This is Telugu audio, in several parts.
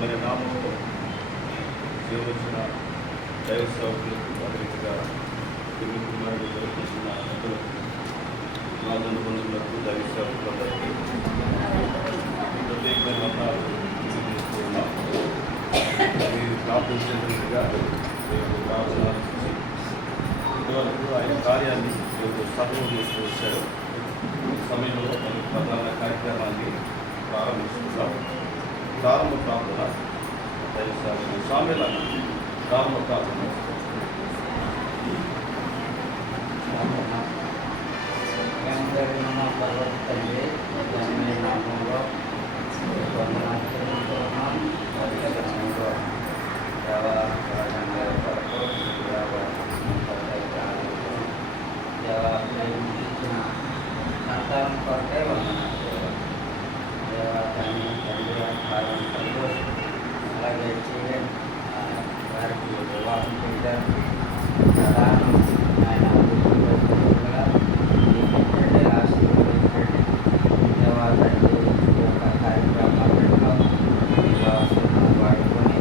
మరి నామంలో వచ్చిన దైవ సేవకులకు అదేవిధంగా తెలుగు కుమారుడు చేసిన అన్నలకు నాలుగు బంధువులకు దైవ సేవకులందరికీ ప్రత్యేకమైన వందనాలు తెలియజేస్తున్నాం. మీరు ప్రార్థించినట్టుగా ప్రార్థన ఇంతవరకు ఆయన కార్యాన్ని సఫలం చేస్తూ వచ్చారు. ఈ సమయంలో మనం ప్రధాన కార్యక్రమాన్ని ప్రారంభిస్తున్నాం. ప్రారంభ ప్రార్థన సామెల ప్రారంభ ప్రార్థన. పర్వతండి నామంలో సంతానం కొరకే దాన్ని అలాగే వారికి వివాహం చేశారు. ప్రధానం ఆయన ఆశీర్వదించండి. దేవాలంటే ఈ యొక్క కార్యక్రమాలలో వాడుకొని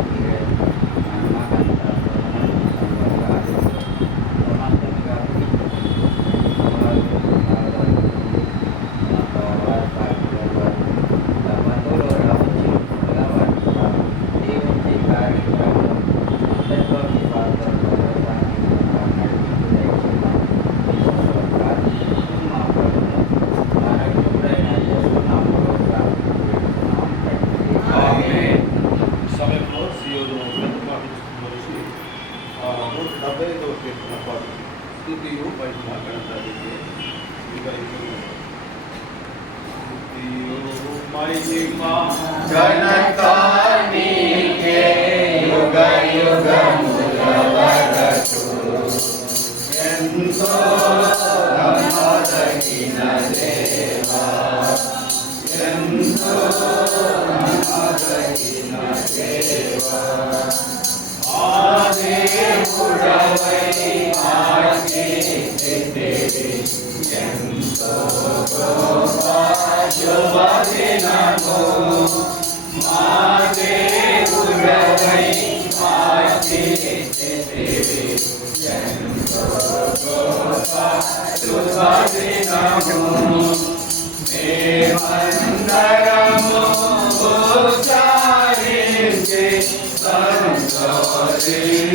स्तुतियो महिमा गणतारीके स्तुतियो महिमा गणतारीके युग युगमुलवरतु ఎంతో నమ్మదగిన దేవా ఎంతో నమ్మదగిన దేవా దేవుడవై ఎంతో గొప్ప శుభదినము మా దేవుడవై ఎంతో గొప్ప శుభదినము మేమందరము ఉచ్చారించి సంతోషించెదము.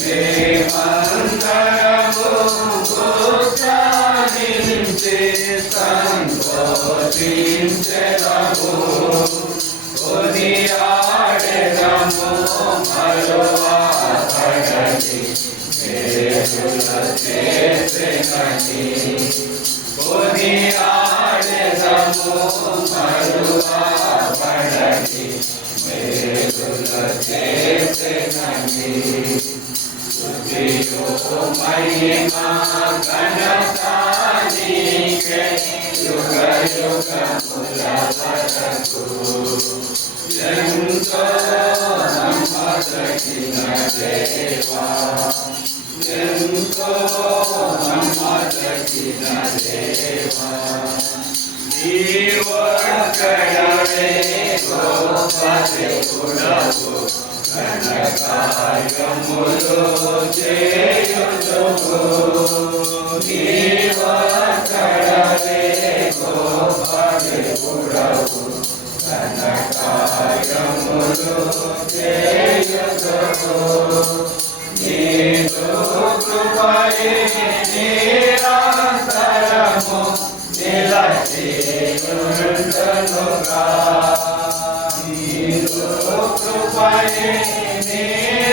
మేమందరము ఉచ్చారించి సంతోషించెదము. కొనియాడెదము మరువబడని మేలుల చేసెనని. కొనియాడెదము మరువబడని మేలుల చేసెనని. స్తుతియో మహిమా ఘనత నీకే యుగ యుగముల వరకు. ఎంతో నమ్మదగిన దేవా ఎంతో నమ్మదగిన దేవా నీవొక్కడవే గొప్ప దేవుడవు ఘనకార్యములు చేయుదువు. నీవొక్కడవే గొప్ప దేవుడవు ఘనకార్యములు చేయుదువు. నీదు కృపయే నిరంతరము నిలచియుండునుగా. నీదు కృపయే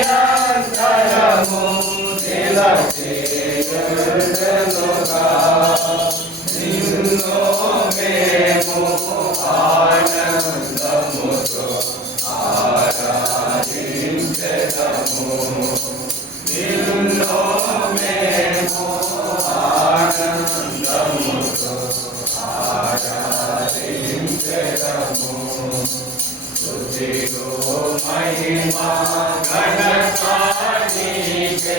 నిరంతరము నిలచియుండునుగా. నిన్ను మేము ఆనందముతో ఆరాధించెదము. నిన్ను మేము ఆనందముతో ఆరాధించెదము. స్తుతియో మహిమా ఘనత నీకే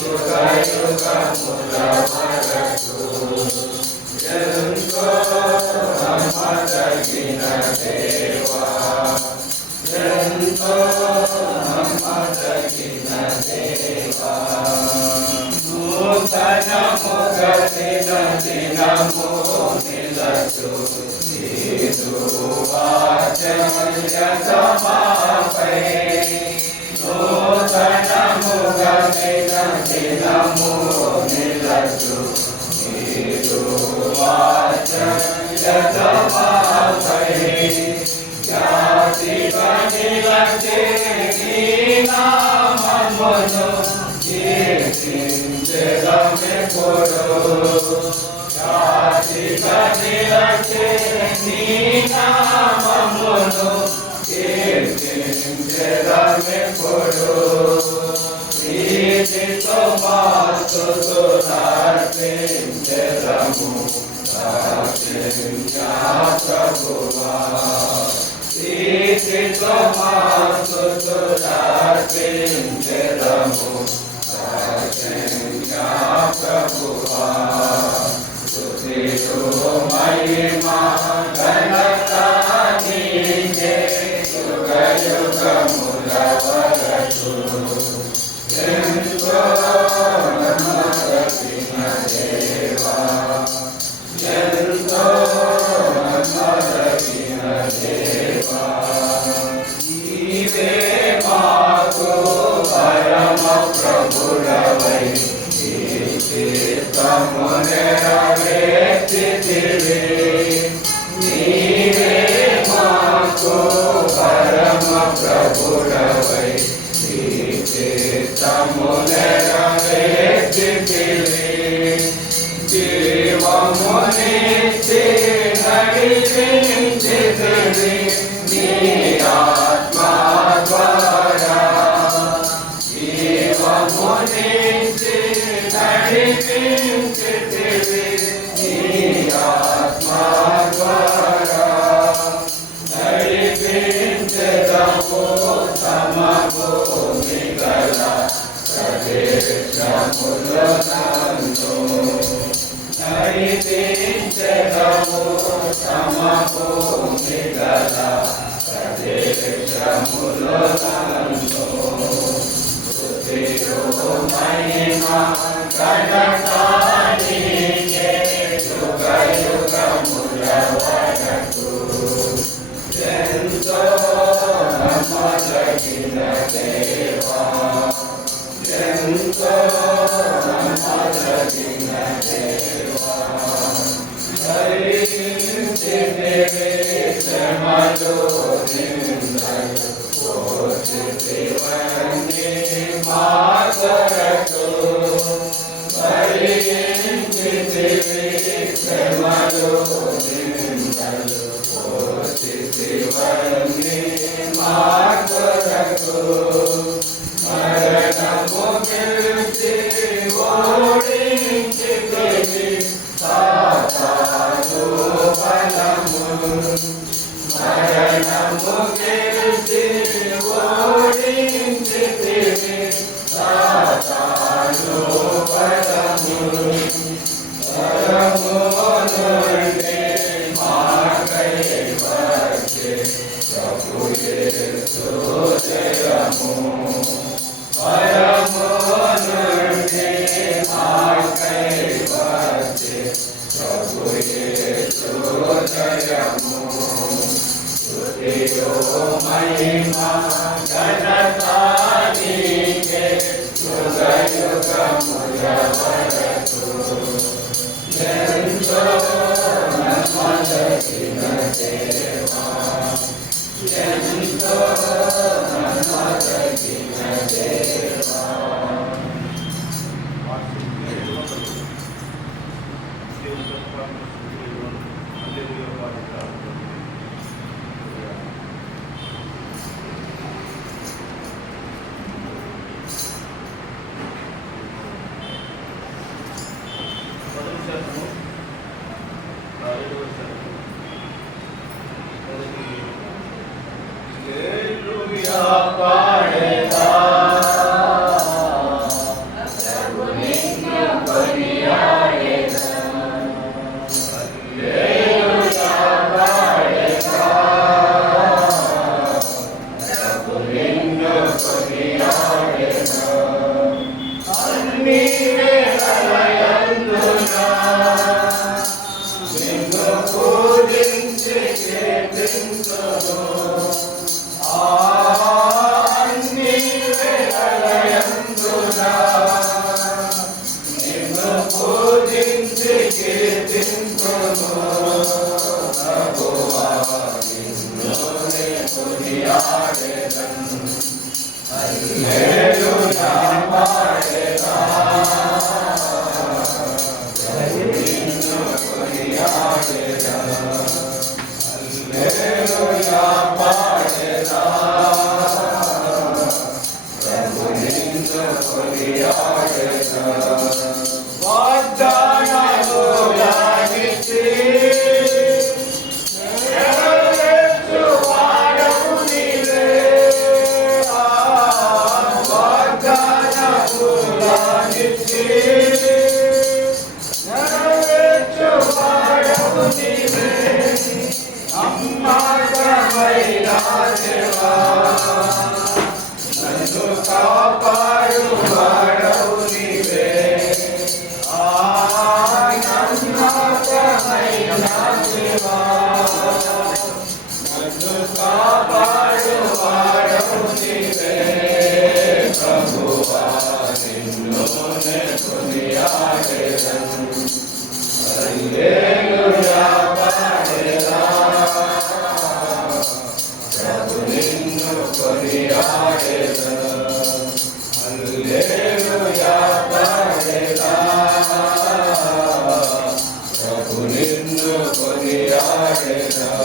యుగ యుగముల వరకు. ఎంతో నమ్మదగిన దేవా నిలచు నీదు వాచల్యతమాపై నూతనముగా దినము నిలచు నీదు వాచల్యతమాపై జాతిగా నిలచే నీ నామమును కీర్తించెదమెప్పుడు జాతిగా నిలచే నీ నామమును కీర్తించెదమెప్పుడు ప్రీతితో మాస్తుతులార్పించెదము ప్రార్థించా ప్రభువా ప్రీతితో మాస్తుతులార్పించెదము ప్రార్థించా ప్రభువా స్తుతియు మహిమా ఘనత నీకే యుగ యుగముల వరకు ఎంతో నమ్మదగిన దేవా ఎంతో నమ్మదగిన దేవా నీవే మాకు పరమ ప్రభుడవై నీ చిత్తము నెరవేర్చితివి నీవే మాకు పరమ ప్రభుడవై నీ చిత్తము నెరవేర్చితివి జీవమునిచ్చి నడిపించితివి నీ ఆత్మా ద్వారా జీవమునిచ్చి నడిపించితివి నీ ఆత్మా ద్వారా నడిపించెదము సమభూమి గల ప్రదేశములో నన్ను నడిపించెదము సమభూమి గల ప్రదేశములో నన్ను స్తుతియు మహిమా ఘనత నీకే యుగ యుగముల వరకు ఎంతో నమ్మదగిన దేవా ఎంతో నమ్మదగిన దేవా ధరించితివి శ్రమలు నిందలు పోచితివన్నీ మా కొరకు ధరించితివి శ్రమలు నిందలు పోచితివన్నీ మా కొరకు మరణము గెలిచి ఓడించితివి సాతాను బలము మరణము గెలిచి ఓడించితివి సాతాను బలము పరము నుండి మాకై వచ్చే ప్రభు యేసు జయము పరము నుండి మాకై వచ్చే ప్రభు యేసు జయము స్తుతియు మహిమా ఘనత నీకే యుగ యుగముల వరకు ఎంతో నమ్మదగిన దేవా ఎంతో నమ్మదగిన దేవా నీవే అలయందునా నిన్ను దేవా నన్ను కాపాడు వాడవు నీవే నమ్మకమైన దేవా నన్ను కాపాడు వాడవు నీవే ప్రభువా నిన్ను నే కొనియాడెదను హల్లెలూయా పాడెదా ప్రభు నిన్ను కొనియాడెదను హల్లెలూయా పాడెదా ప్రభు నిన్ను కొనియాడెదను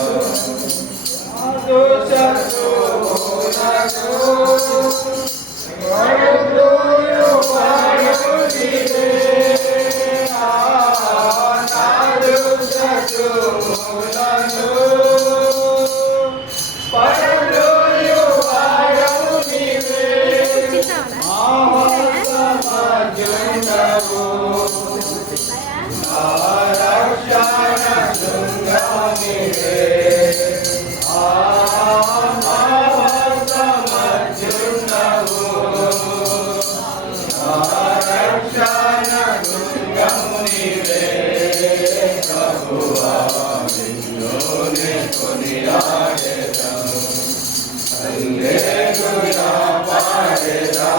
హల్లెలూయా పాడెదా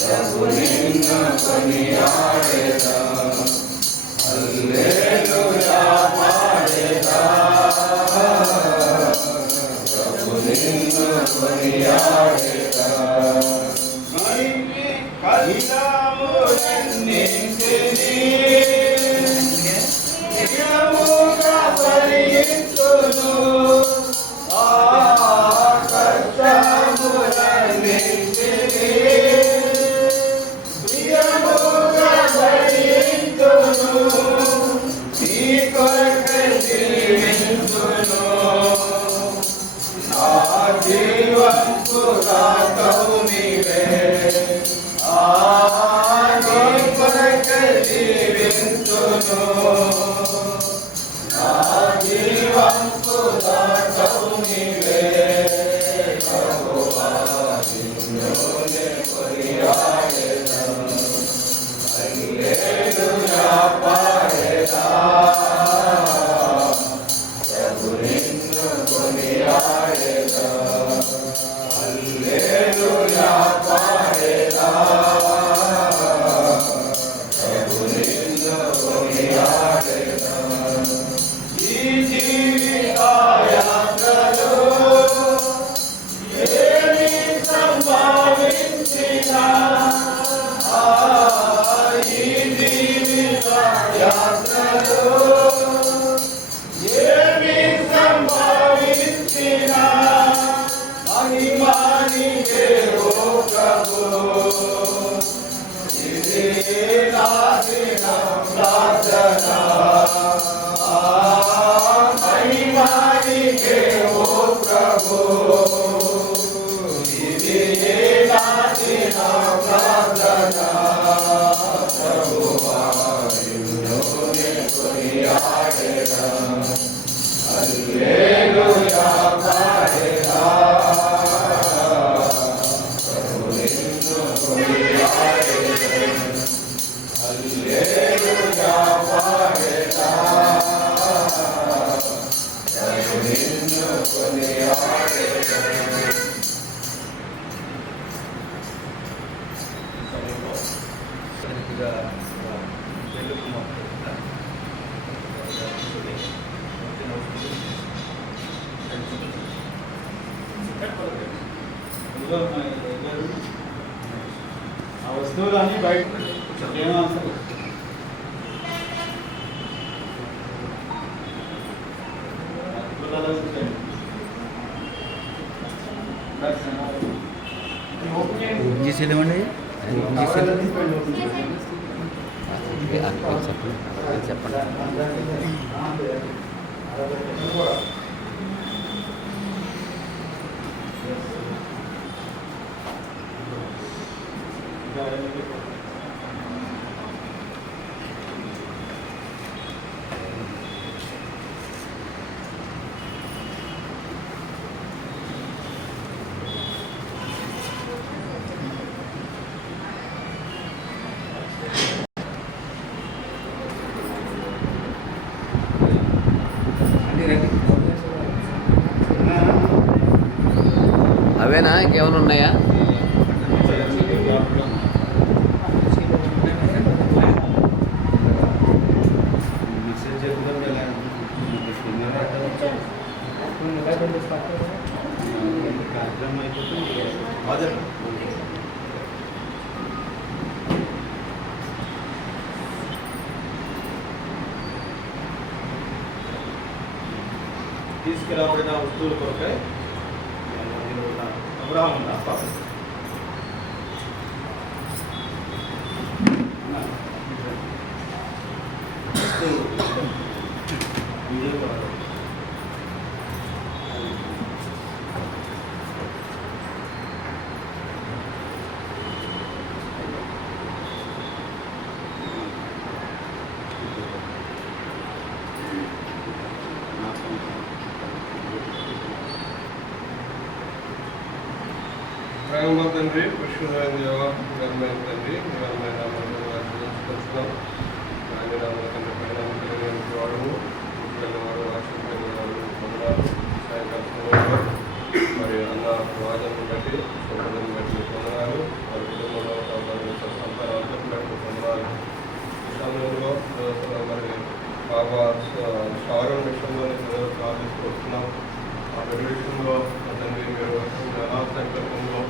ప్రభు నిన్ను కొనియాడెదా హల్లెలూయా పాడెదా ప్రభు నిన్ను కొనియాడెదా కలినాములన్నింటినీ నియముగా భరించును కష్టములన్నింటినీ నియముగా భరించును నీ కొరకై జీవించును నా జీవంకు దాతవు నీవే నీ కొరకై జీవించును నా జీవంకు దాతవు నీవే ప్రభువా నిన్ను నే కొనియాడెదను హల్లెలూయా పాడెదా ప్రభు నిన్ను కొనియాడెదను హల్లెలూయా పాడెదా ప్రభు నిన్ను కొనియాడెదను ఈ జీవితాయాత్రలో ఏమి సంభవించినా ఈ జీవితాయాత్రలో ఏమి సంభవించినా మహిమానికే ఓ ప్రభు ఇది నా దినం ప్రార్థన మహిమానికే ఓ ప్రభు ఇది నా దినం ప్రార్థన ప్రభువా నిన్ను నే కొనియాడెదను హల్లెలూయా పాడెదా ప్రభు నిన్ను కొనియాడెదను హల్లెలూయా పాడెదా ప్రభు నిన్ను కొనియాడెదను తెలుగు మొత్తం ఆ వస్తువులన్నీ బయట ఏమవసరం చేసేదేమండి చెప్పండి ఇవేనా ఇంకేమైనా ఉన్నాయా? కార్యక్రమం అయిపోతే తీసుకురాబడిన వస్తువుల కొరకై అబ్రహాం ఉందా పాప ప్రేమ తండ్రి పరిశుద్ధమైన దేవ ఘనమైన తండ్రి ఘనమైన నామములో వాడుతున్నాం ఆయన నామముల తండ్రి పైన వాడు వాడు ఆశించిన వాడు పొందాలు సాయంకాల సమయంలో మరి అన్న వాదనను బట్టి సోదరుని బట్టి పొందనాలు వారి కుటుంబంలో సంతానాలను బట్టి పొందనాలు ఈ సమయంలో మరి బాబా షారోన్ విషయంలో ప్రార్థిస్తూ వస్తున్నాం. ఆ విషయంలో అతన్ని మీరు ఎలా సంకల్పంలో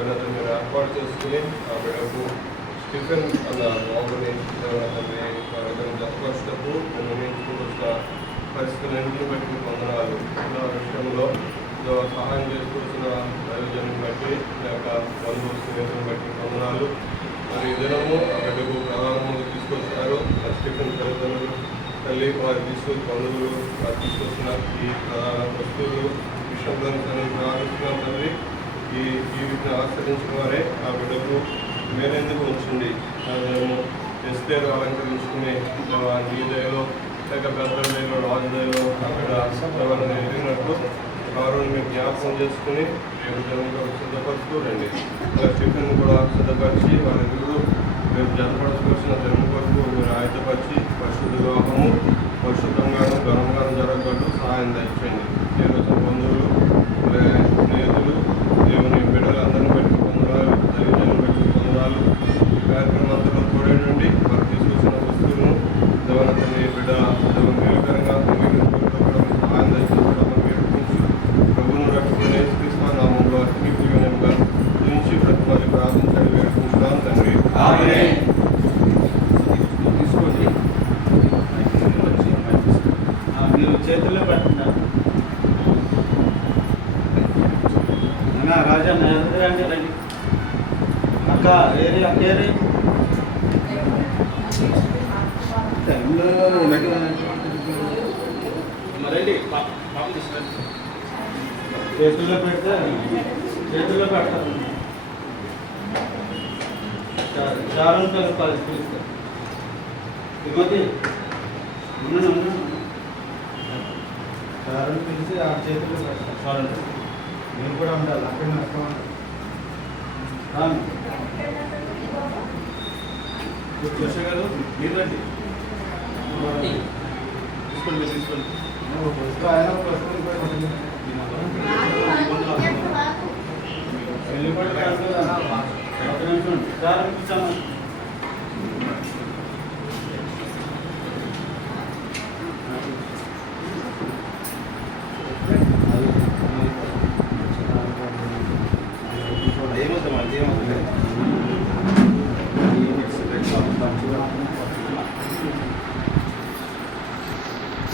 అతను మీరు ఏర్పాటు చేసుకుని ఆ బిడ్డకు స్టిఫెన్ అన్న బాబుని అతన్ని అతను జతపరచటకు నేను నిర్ణయించుకోవాల్సిన పరిస్థితులన్నింటిని బట్టి పొందనాలు. ఇలా విషయంలో సహాయం చేసుకోవాల్సిన ప్రయోజనం బట్టి లేక బంధువు స్నేహితులను బట్టి పొందనాలు. మరి ఈ దినము ఆ బిడ్డకు ప్రధానంగా తీసుకొచ్చారు. స్టిఫెన్ తల్లిదండ్రులు తల్లి వారు తీసుకొచ్చి బంధువులు వారు తీసుకొచ్చిన ఈ ప్రధాన వస్తువులు విషయంలో ప్రార్థిస్తున్నాం తండ్రి. ఈ వీటిని ఆశ్రయించిన వారే ఆ బిడ్డకు మేలెందుకు ఉంచండి. మేము ఎస్తేరు అలంకరించుకుని నీ దయలో లేక పెద్దల దయలో రాజు దయలో ఆ బిడ్డ ఎవరిని ఎదిగినట్టు వారిని మీరు జ్ఞాపకం చేసుకుని రేపు జనంలో సిద్ధపరుస్తూ రండి. స్టిఫెన్ కూడా సిద్ధపరిచి వారి ఎదురు మీరు జతపరచుకోవాల్సిన జన్మ కొరకు మీరు ఆయుధపరిచి పరిశుద్ధ వివాహము పరిశుద్ధంగాను ఘనంగాను జరగట్టు సహాయం తెచ్చండి. నేను వచ్చిన బంధువులు స్నేహితులు దేవుని బిడ్డలందరినీ బట్టి పొందడాలు తల్లిదండ్రులను బట్టి పొందడాలు ఈ కార్యక్రమం అంతలో తోడే నుండి వారు తీసుకొచ్చిన వస్తువులను దేవనతని బిడ్డ మేలుకరంగా కూడా సహాయం తెచ్చుకోవడం వేడుకుంటూ ప్రభువును రక్షకుని క్రీస్తు నామంలో మీకు వినయంగా గురించి ప్రతిమది ప్రార్థించండి వేడుకుంటున్నాను తండ్రి. తీసుకోండి. మీరు చేతుల్లో పెట్టున్నారు రాజా రండి రండి అక్క ఏరి అక్క ఏరి మరండి చేతుల్లో పెడితే చేతుల్లో పెడతారు. చారు పిలుస్తారు. తిరుమతి ఉన్నాను చారుని పిలిచి ఆ చేతుల్లో పెడతారు. చాలు నేను కూడా ఉండాలి. అక్కడ నష్టం కృష్ణ గారు మీరు రండి తీసుకోండి తీసుకోండి. వెళ్ళిపోయి ప్రారంభించాము.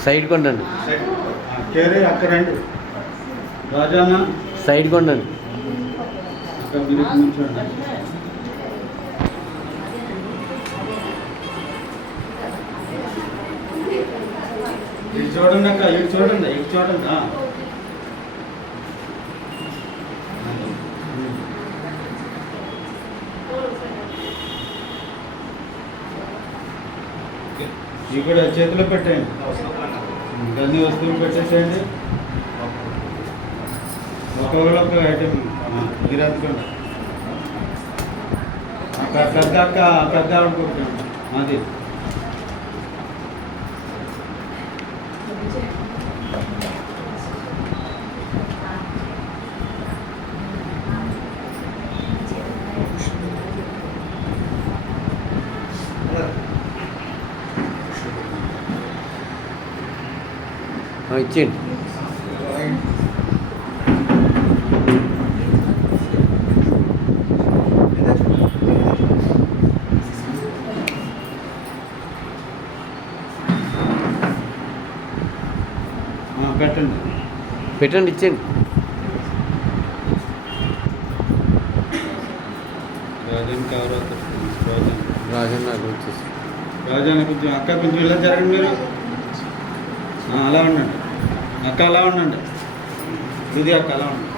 సైడ్ కొండండి. కేరే అక్కడ రండి రాజాన్న సైడ్ కొండండి. అక్కడ మీరు కూర్చోండి. ఇటు చూడండి అక్క ఇటు చూడండి ఇటు చూడండి. ఇవి కూడా చేతిలో పెట్టండి. అన్ని వస్తువులు పెట్టేసేయండి. ఒక్కొక్క ఐటెం మీరు అందుకోండి. పెద్ద అక్క పెద్ద ఆడుకుంటాను అది ఇచ్చేయండి. పెట్టండి. పెట్టండి, ఇచ్చేయండి. రాజన్ కవర్ రాజన్ నాకు వచ్చేసి రాజాని కొంచెం అక్క కొంచెం ఇలా జరగండి మీరు. అలా ఉండండి అక్క, అలా ఉండండి. ఇది అక్క అలా ఉండండి.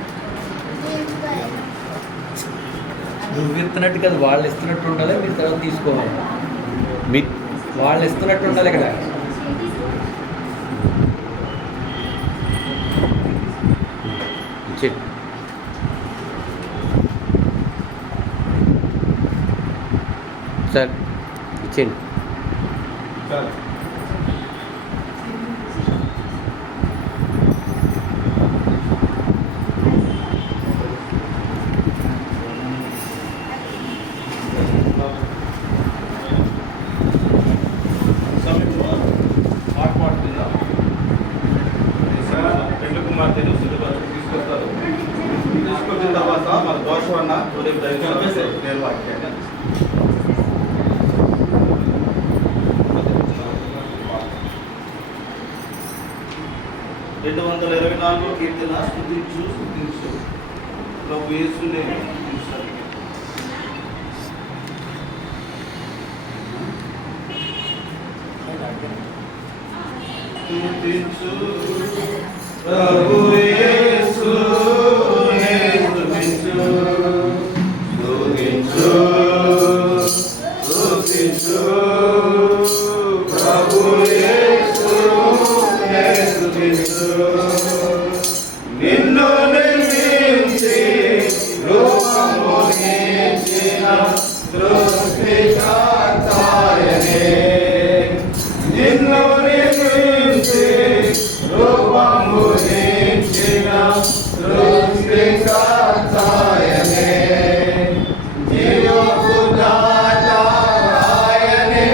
నువ్వు ఇస్తున్నట్టు కదా, వాళ్ళు ఇస్తున్నట్టు ఉండాలి, మీరు తర్వాత తీసుకోవాలి. మీ వాళ్ళు ఇస్తున్నట్టు ఉండాలి ఇక్కడ. ఇచ్చేయండి. సార్ ఇచ్చేయండి. చాలు. పెళ్లి కుమార్తెను సిద్ధపరచు తీసుకొస్తారు. తీసుకొచ్చిన తర్వాత మన దోషం అన్న ఉదయం నేను వాక్యాన్ని 224 కీర్తన స్తుతించు స్తుతించు ప్రభు యేసునే స్తుతించాలి. స్తుతించు ప్రభు యేసునే స్తుతించు స్తుతించు స్తుతించు ప్రభు యేసునే స్తుతించు. నిన్ను నిర్మించి రూపము నీచిన సృష్టికర్తయనే. నిన్ను నిర్మించి రూపము నీచిన సృష్టికర్తయనే. జీవపు దాత ఆయనే,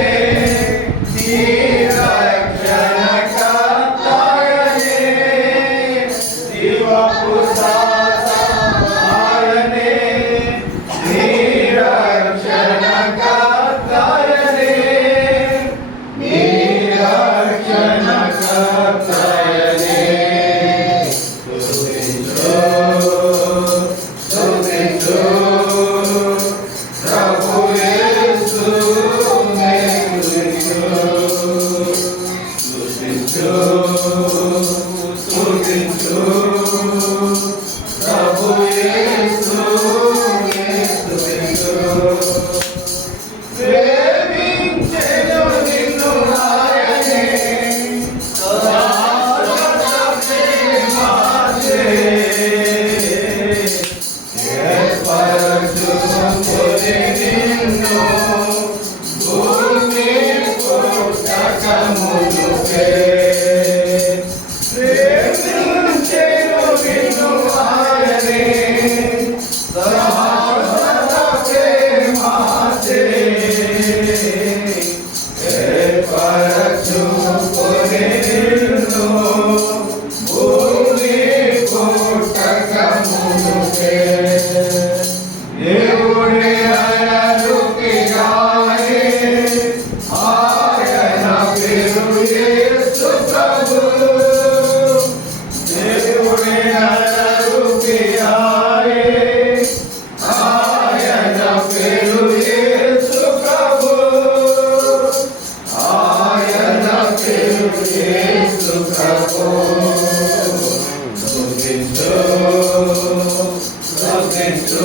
నీ రక్షణకర్తయనే. జీవపు దాత ఆయనే, నీ రక్షణకర్తయనే. నీ రక్షణకర్తయనే. స్తుతించు స్తుతించు ప్రభు యేసునే స్తుతించు స్తుతించు స్తుతించు ప్రభు యేసునే స్తుతించు. ప్రేమించెను నిన్ను ఆయనే, శాశ్వత ప్రేమచే. ఏర్పరచుకొని నిన్ను భూమి పుట్టకమునుపే. ప్రేమించెను నిన్ను ఆయనే, శాశ్వత ప్రేమచే. ఏర్పరచుకొని నిన్ను భూమి పుట్టకమునుపే. దేవుడి అయలుకిగానే ఆయన పేరు యేసు ప్రభు. దేవుడి అయలుకిగానే ఆయన పేరు యేసు ప్రభు. ఆయన పేరు యేసు ప్రభు. స్తుతించు స్తుతించు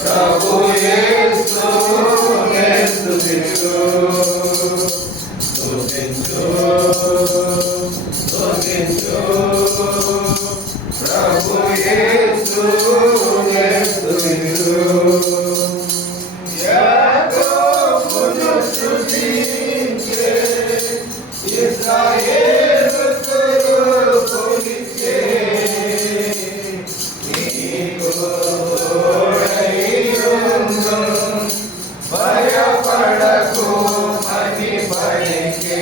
ప్రభు యేసునే స్తుతించు స్తుతించు స్తుతించు ప్రభు యేసునే స్తుతించు. యాకోబును స్తుతించే, ఇశ్రాయేలు స్వరూపునిచ్చే. నీకు తోడైయుండు, భయపడకు మని పలికే.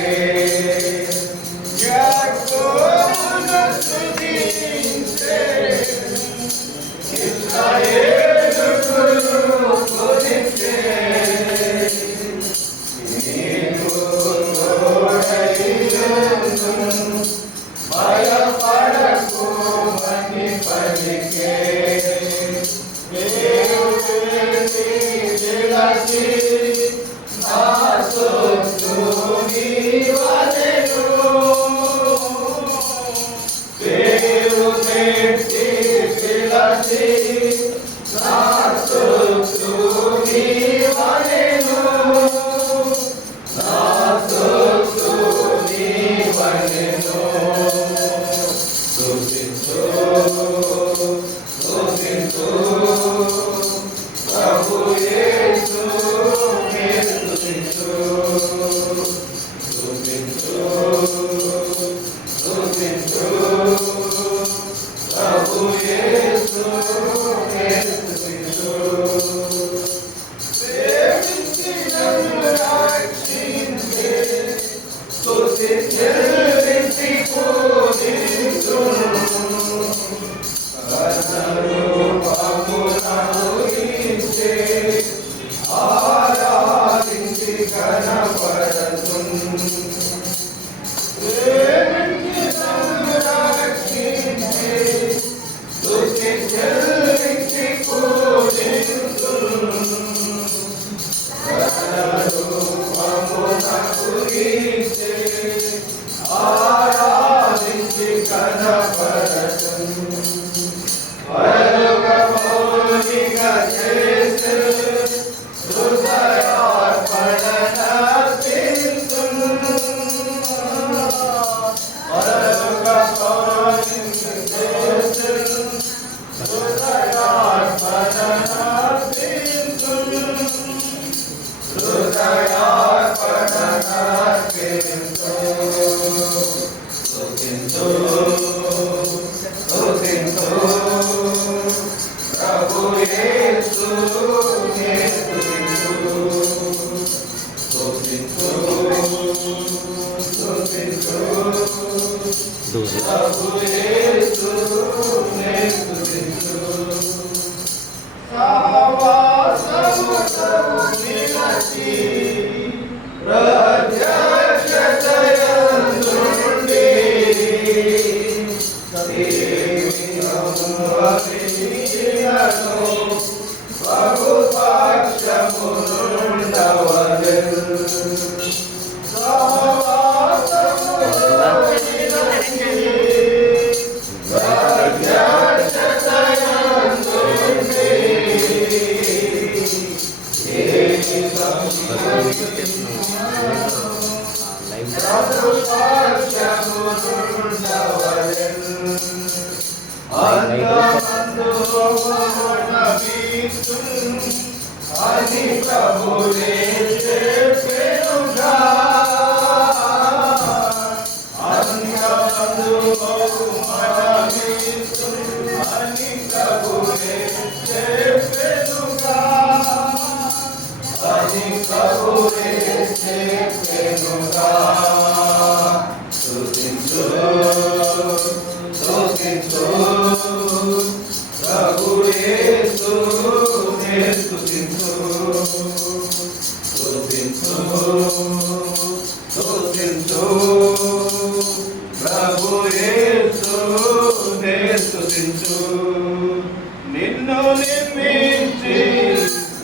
నిన్ను నిర్మించి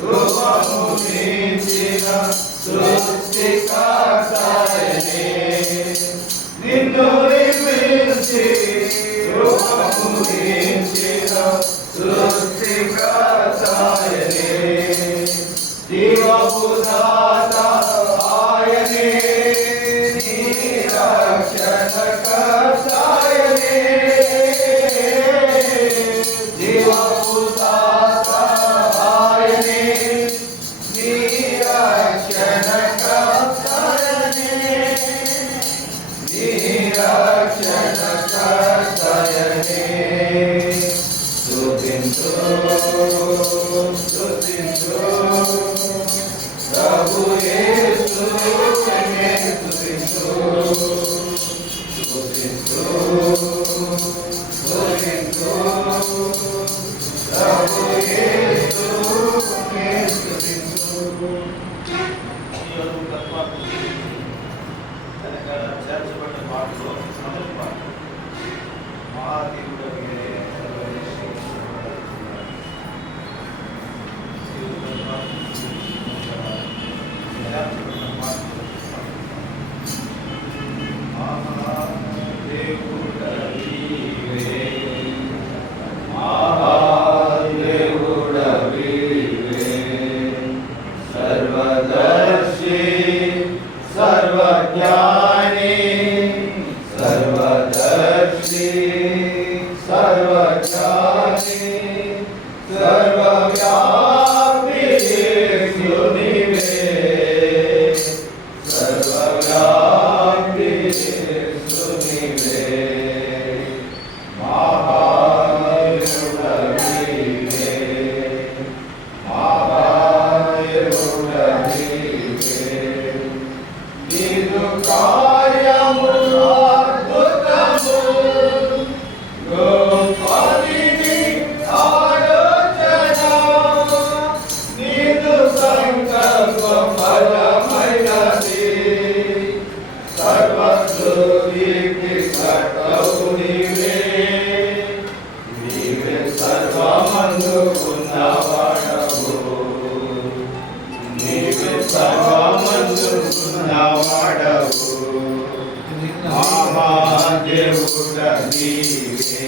రూపము నీచిన సృష్టికర్తయనే నిన్ను నిర్మించి రూపము నీచిన సృష్టికర్తయనే జీవపు దాత ఆయనే నీ రక్షణకర్తయనే జీవపు దాత ఆయనే నీ రక్షణకర్తయనే నీ రక్షణకర్తయనే స్తుతించు స్తుతించు ప్రభు యేసునే స్తుతించు స్తుతించు స్తుతించు ప్రభు యేసునే స్తుతించు. చేర్చబడిన పాటలో మొదటి పాట మహాదేవుడవే सर्वदर्शी सर्वज्ञानी सर्वदर्शी सर्वज्ञानी सर्वव्यापी सुनिवे सर्वव्यापी सुनिवे సర్వ సృష్టికి కర్తవు నీవే, నీవే సర్వమందు ఉన్నవాడవు, నీవే సర్వమందు ఉన్నవాడవు, మహాదేవుడ నీవే,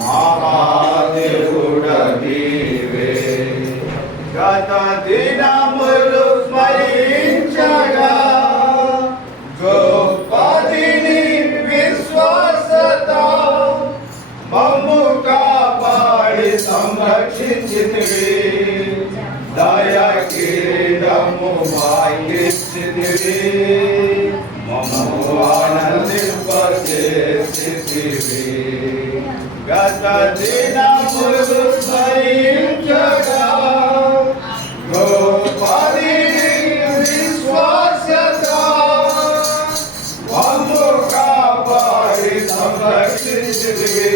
మహాదేవుడ నీవే. గత దినములు స్మరించగా గొప్పదిని విశ్వాసత మమ్ము కాపాడి సంరక్షించితివి, దయా కిరీటము మాకిచ్చితివి, మమ్ము ఆనందింపజేసితివి. గత దినములు స్మరించగా గొప్పదిని విశ్వాసత మమ్ము కాపాడి సంరక్షించితివి,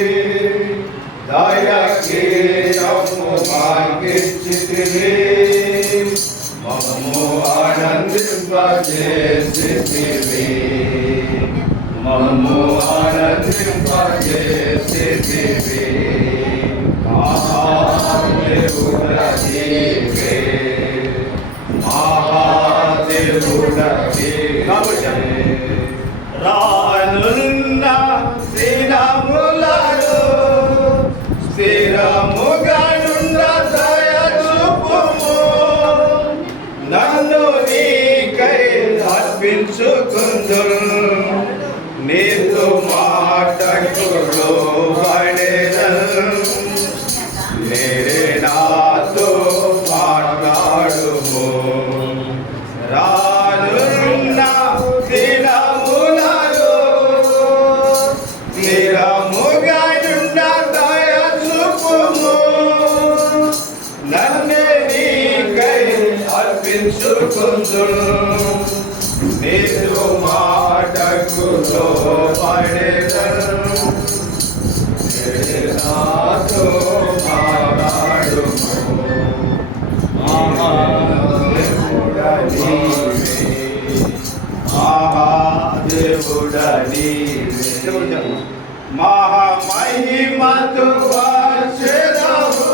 దయా కిరీటము మాకిచ్చితివి, మమ్ము ఆనందింపజేసితివి, మమ్ము ఆనందింపజేసితివి. మహాదేవుడ నీవే, మహాదేవుడ నీవే. రానున్న దినములలో స్థిరముగానున్న దయ చూపుము, నన్ను నీకై అర్పించుకుందును, నీతో మాటకు లోబడెదను, నేనే నాతో మాట్లాడుము. రానున్న దినములలో స్థిరముగానున్న దయ చూపుము, నన్ను నీకై అర్పించుకుందును, నీతో మాటకు లోబడెదను, నేనే నాతో మాట్లాడుము. మహాదేవుడ నీవే, మహాదేవుడ నీవే. మహామహిమతో వచ్చెదవు,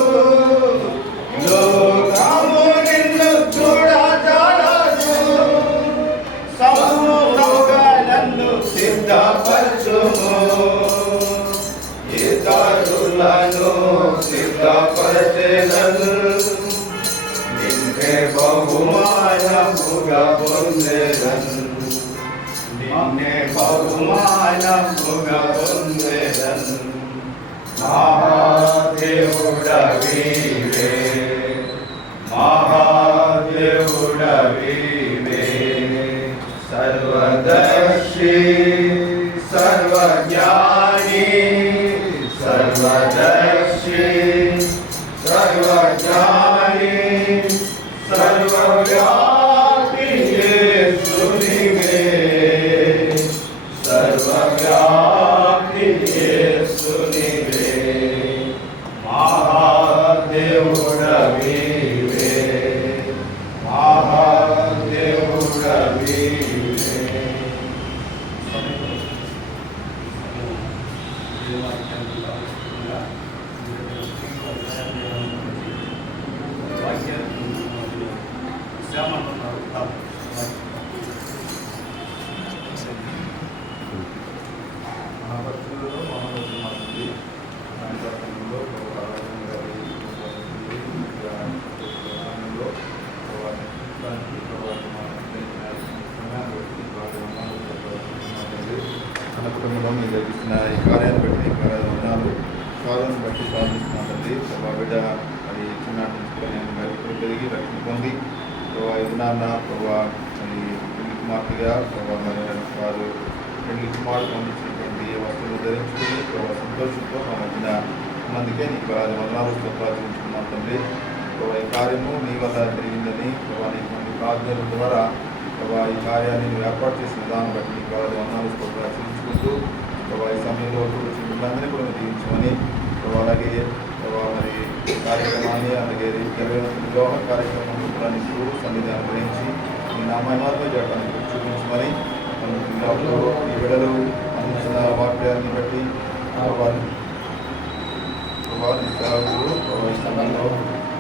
లోకము నిన్ను చూడజాలదు, సమూహముగా నన్ను సిద్ధపరచుము, ఇతరులను సిద్ధపరచెదను, నిన్నే బహుమానముగా పొందెదను, నిన్నే బహుమానముగా పొందెదను. మహాదేవుడ నీవే, మహాదేవుడ నీవే. సర్వదర్శి సర్వజ్ఞాని, సర్వదర్శి సర్వజ్ఞాని, సర్వవ్యాపి యేసు నీవే, సర్వవ్యాపి యేసు నీవే. మహాదేవుడ నీవే, మహాదేవుడ నీవే. కుటుంబంలో మీరు జరిగిస్తున్న ఈ కార్యాన్ని బట్టి ఈ వందనాలు, కార్యాన్ని బట్టి ప్రార్థిస్తున్నాను తండ్రి. ప్రభా బిడ్డ మరి చిన్నటి నుంచి మరి పెరిగి రక్షణ పొంది ప్రభా నాన్న ప్రభా మరి పెళ్లి కుమార్తెగా ప్రభా మరి వారు పెళ్లి కుమార్తె పండించినటువంటి వస్తువులు ధరించుకుని ప్రభా సంతోషంతో మా మధ్యన ఉన్నందుకే నీకు వందనాలు ప్రార్థించుకున్నాం తండ్రి. ప్రభా ఈ కార్యము నీ వల్ల జరిగిందని ప్రభా నీకు ప్రార్థన ద్వారా ప్రభా ఈ కార్యాన్ని నువ్వు ఏర్పాటు చేసిన విధానం బట్టి నీకు వందనాలు ప్రార్థించుకుంటూ ప్రభా ఈ సమయంలో పిల్లలందరినీ కూడా దీవించమని ప్రభా అలాగే ప్రభా మరి కార్యక్రమాన్ని అలాగే వివాహ కార్యక్రమం కూడా నీకు సన్నిధిని అనుగ్రహించి నీ నామాన్ని చేయడానికి చూపించమని మనం అప్పుడు ఈ బిడ్డలు అందించిన వాక్యాన్ని బట్టి ఈ సమయంలో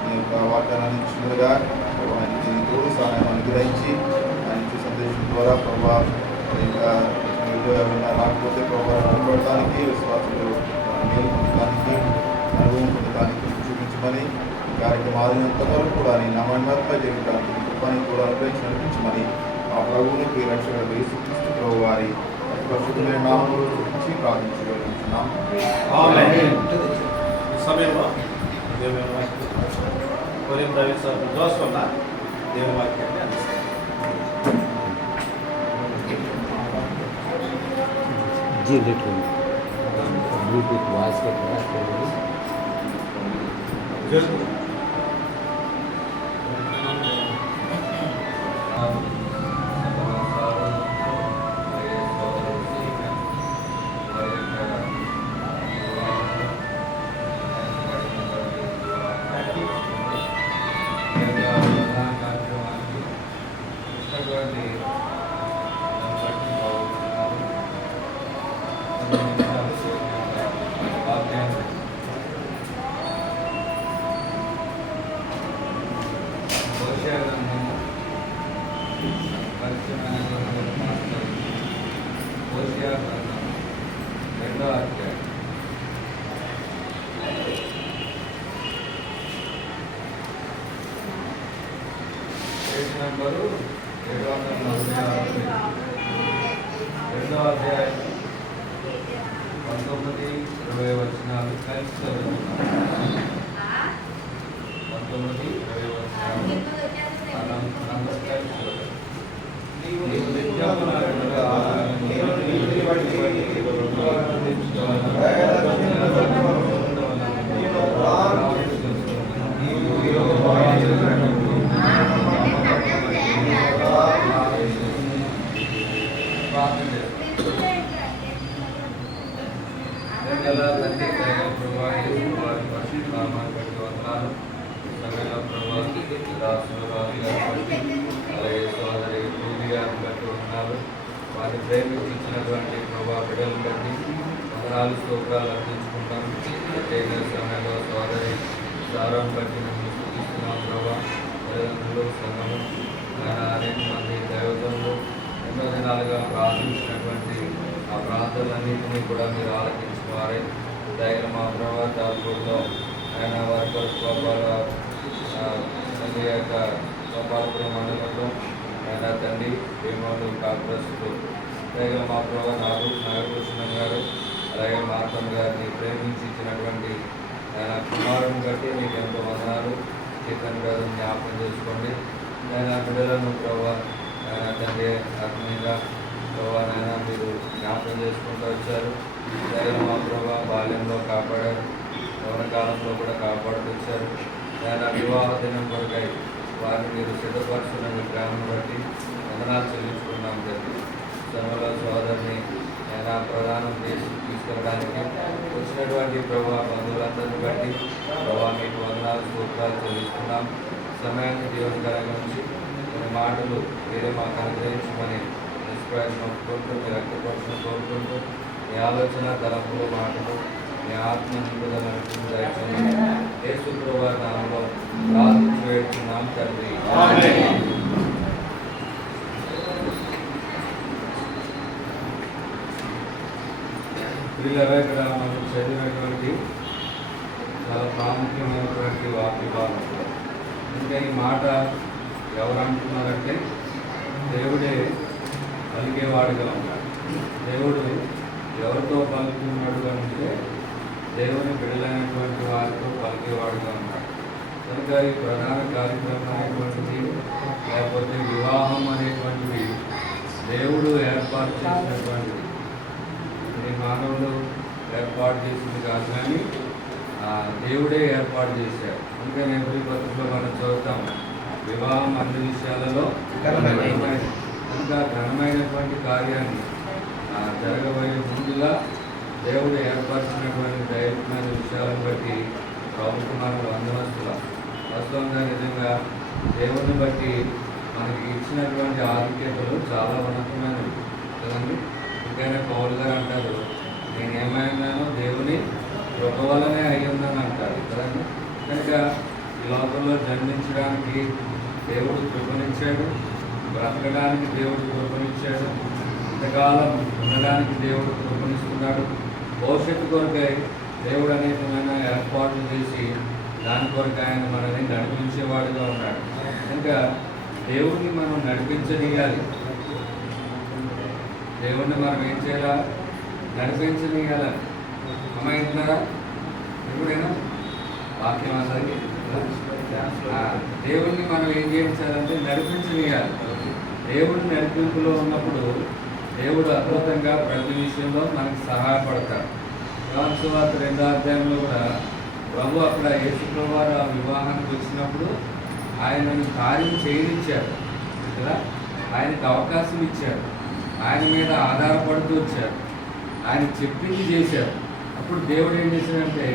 మీ యొక్క వాగ్దానాన్ని అందించినగా ఆయనకి తోడు సహాయం అనుగ్రహించి ఆయన ఇచ్చే సందేశం ద్వారా ప్రభావ ఇంకా రాకపోతే ప్రభావ నిలబడటానికి విశ్వాసులు మేలు పొందడానికి అనుభవం పొందడానికి చూపించమని ఈ కార్యక్రమం ఆదినంత వరకు కూడా నీ నామపై జరగడానికి కృపాన్ని కూడా అనుగ్రహించి నడిపించమని ఆ ప్రభువుని ప్రియరక్షకుడు యేసుక్రీస్తు ప్రభు వారి పరిశుద్ధమైన నామములో చూపించి ప్రార్థించగలుగుతున్నాం. సమయంలో దేవుని వాక్యం కొరియం ప్రవీణ్ సార్ జోస్ వల్ల దేవుని వాక్యాన్ని అందిస్తారు. జనరేటర్ బ్లూటూత్ వాయిస్ పెట్టిన నంబరు 746 రెండవ అధ్యాయం 19-20 వచనాలు కలిసి చదువుతున్నాం. 19-20 వచనాలు అందరూ కలిసి చదువుతాం. నీవు నిత్యము నా వారిని ప్రేమించినటువంటి ప్రభావ బిడ్డలను బట్టి వందనాలు స్తోత్రాలు అర్పించుకుంటాం. సమయంలో సోదరి సారం బట్టి మేము సూచిస్తున్నాం. ప్రభావ తల్లిదండ్రులు సంఘము అనేక మంది దైవజనులు ఎన్నో దినాలుగా ప్రార్థించినటువంటి ఆ ప్రార్థనలన్నింటినీ కూడా మీరు ఆలకించుకోవాలి. దగ్గర మా ప్రభావ తాలూరులో ఆయన వారి కోపాల తండ్రి యొక్క గోపాలపురం మండలంలో ఆయన తండ్రి భీమలు కాంగ్రెస్లు అలాగే మా ప్రభావ నాగభూషణం గారు అలాగే మార్తన్ గారిని ప్రేమించి ఇచ్చినటువంటి ఆయన కుమారుని బట్టి మీకు ఎంతో వందనాలు. చైతన్య గారు జ్ఞాపకం చేసుకోండి. ఆయన బిడ్డలను ప్రభావ ఆయన తండ్రి ఆత్మీయంగా ప్రభావ నాయన మీరు జ్ఞాపకం చేసుకుంటూ వచ్చారు. అలాగే మా ప్రభావ బాల్యంలో కాపాడారు, యవన కాలంలో కూడా కాపాడుతూ వచ్చారు. ఆయన వివాహ దినం కొరకై వారిని మీరు సిద్ధపరుచున్న మీ ప్రేమను బట్టి వందనాలు చెల్లించుకున్నాం. తండ్రి శ్రమలో సోదరిని ఆయన ప్రధానం తీసుకెళ్ళడానికి వచ్చినటువంటి ప్రభావ బంధువులందరినీ బట్టి ప్రభావ మీకు వందనాలు స్తోత్రాలు చెల్లిస్తున్నాం. సమయాన్ని జీవనకరంగా ఉంచి కొన్ని మాటలు వేరే మాకు అనుగ్రహించమని నిష్ప్రయత్నం ఒప్పుకుంటూ మీ రక్తపరుషను కోరుకుంటూ మీ ఆలోచన తలంపులు మాటలు మీ ఆత్మ నింపుదల నడుపుతుంది. యేసు ప్రభువు నామములో ప్రార్థించి వేడుచున్నాం తండ్రి. పిల్లలు ఇక్కడ మనం చదివినటువంటి చాలా ప్రాముఖ్యమైనటువంటి వాక్య భాగం. ఇంకా ఈ మాట ఎవరు అంటున్నారంటే దేవుడే పలికేవాడుగా ఉన్నాడు. దేవుడు ఎవరితో పలుకుతున్నాడు అంటే దేవుని బిడ్డలైనటువంటి వారితో పలికేవాడుగా ఉన్నాడు. కనుక ఈ ప్రధాన కార్యక్రమం అనేటువంటిది లేకపోతే వివాహం అనేటువంటిది దేవుడు ఏర్పాటు చేసినటువంటిది. ఇది మానవులు ఏర్పాటు చేసింది కాదు, కానీ దేవుడే ఏర్పాటు చేశాడు. అందుకని ఎవ్రీ పత్రికలో మనం చదువుతాం వివాహం అన్ని విషయాలలో కనుక ఘనమైనటువంటి కార్యాన్ని జరగబోయే ముందుగా దేవుడు ఏర్పరిచినటువంటి దైవికమైన విషయాలను బట్టి ప్రభుత్వం మనకు వందనస్తుల వాస్తవంగా నిజంగా దేవుడిని బట్టి మనకి ఇచ్చినటువంటి ఆధిక్యతలు చాలా ఉన్నతమైనవి కదండి. కృప వలనే అయ్యిందని అంటారు కదండి. కనుక ఈ లోకంలో జన్మించడానికి దేవుడు కృపనిచ్చాడు, బ్రతకడానికి దేవుడు కృపనిచ్చాడు, ఇంతకాలం ఉండడానికి దేవుడు కృపనిస్తున్నాడు. భవిష్యత్తు కొరకై దేవుడు అనేకమైన ఏర్పాట్లు చేసి దాని కొరకు ఆయన మనల్ని నడిపించేవాడుగా ఉన్నాడు. ఇంకా దేవుడిని మనం నడిపించనీయాలి. దేవుణ్ణి మనం ఏం చేయాలా? నడిపించనీయాలని. అమ్మాయితున్నారా? ఎప్పుడైనా వాక్యం అందరికీ దేవుణ్ణి మనం ఏం చేయించాలంటే నడిపించనీయాలి. దేవుడి నడిపింపులో ఉన్నప్పుడు దేవుడు అద్భుతంగా ప్రతి విషయంలో మనకు సహాయపడతాడు. యోహాను సువార్త 2వ అధ్యాయంలో కూడా ప్రభు అక్కడ యేసుప్రభువు వారు ఆ వివాహానికి వచ్చినప్పుడు ఆయనను కార్యం చేయనిచ్చారు కదా, ఆయనకు అవకాశం ఇచ్చారు, ఆయన మీద ఆధారపడుతూ వచ్చారు, ఆయన చెప్పింది చేశారు. అప్పుడు దేవుడు ఏం చేశాడంటే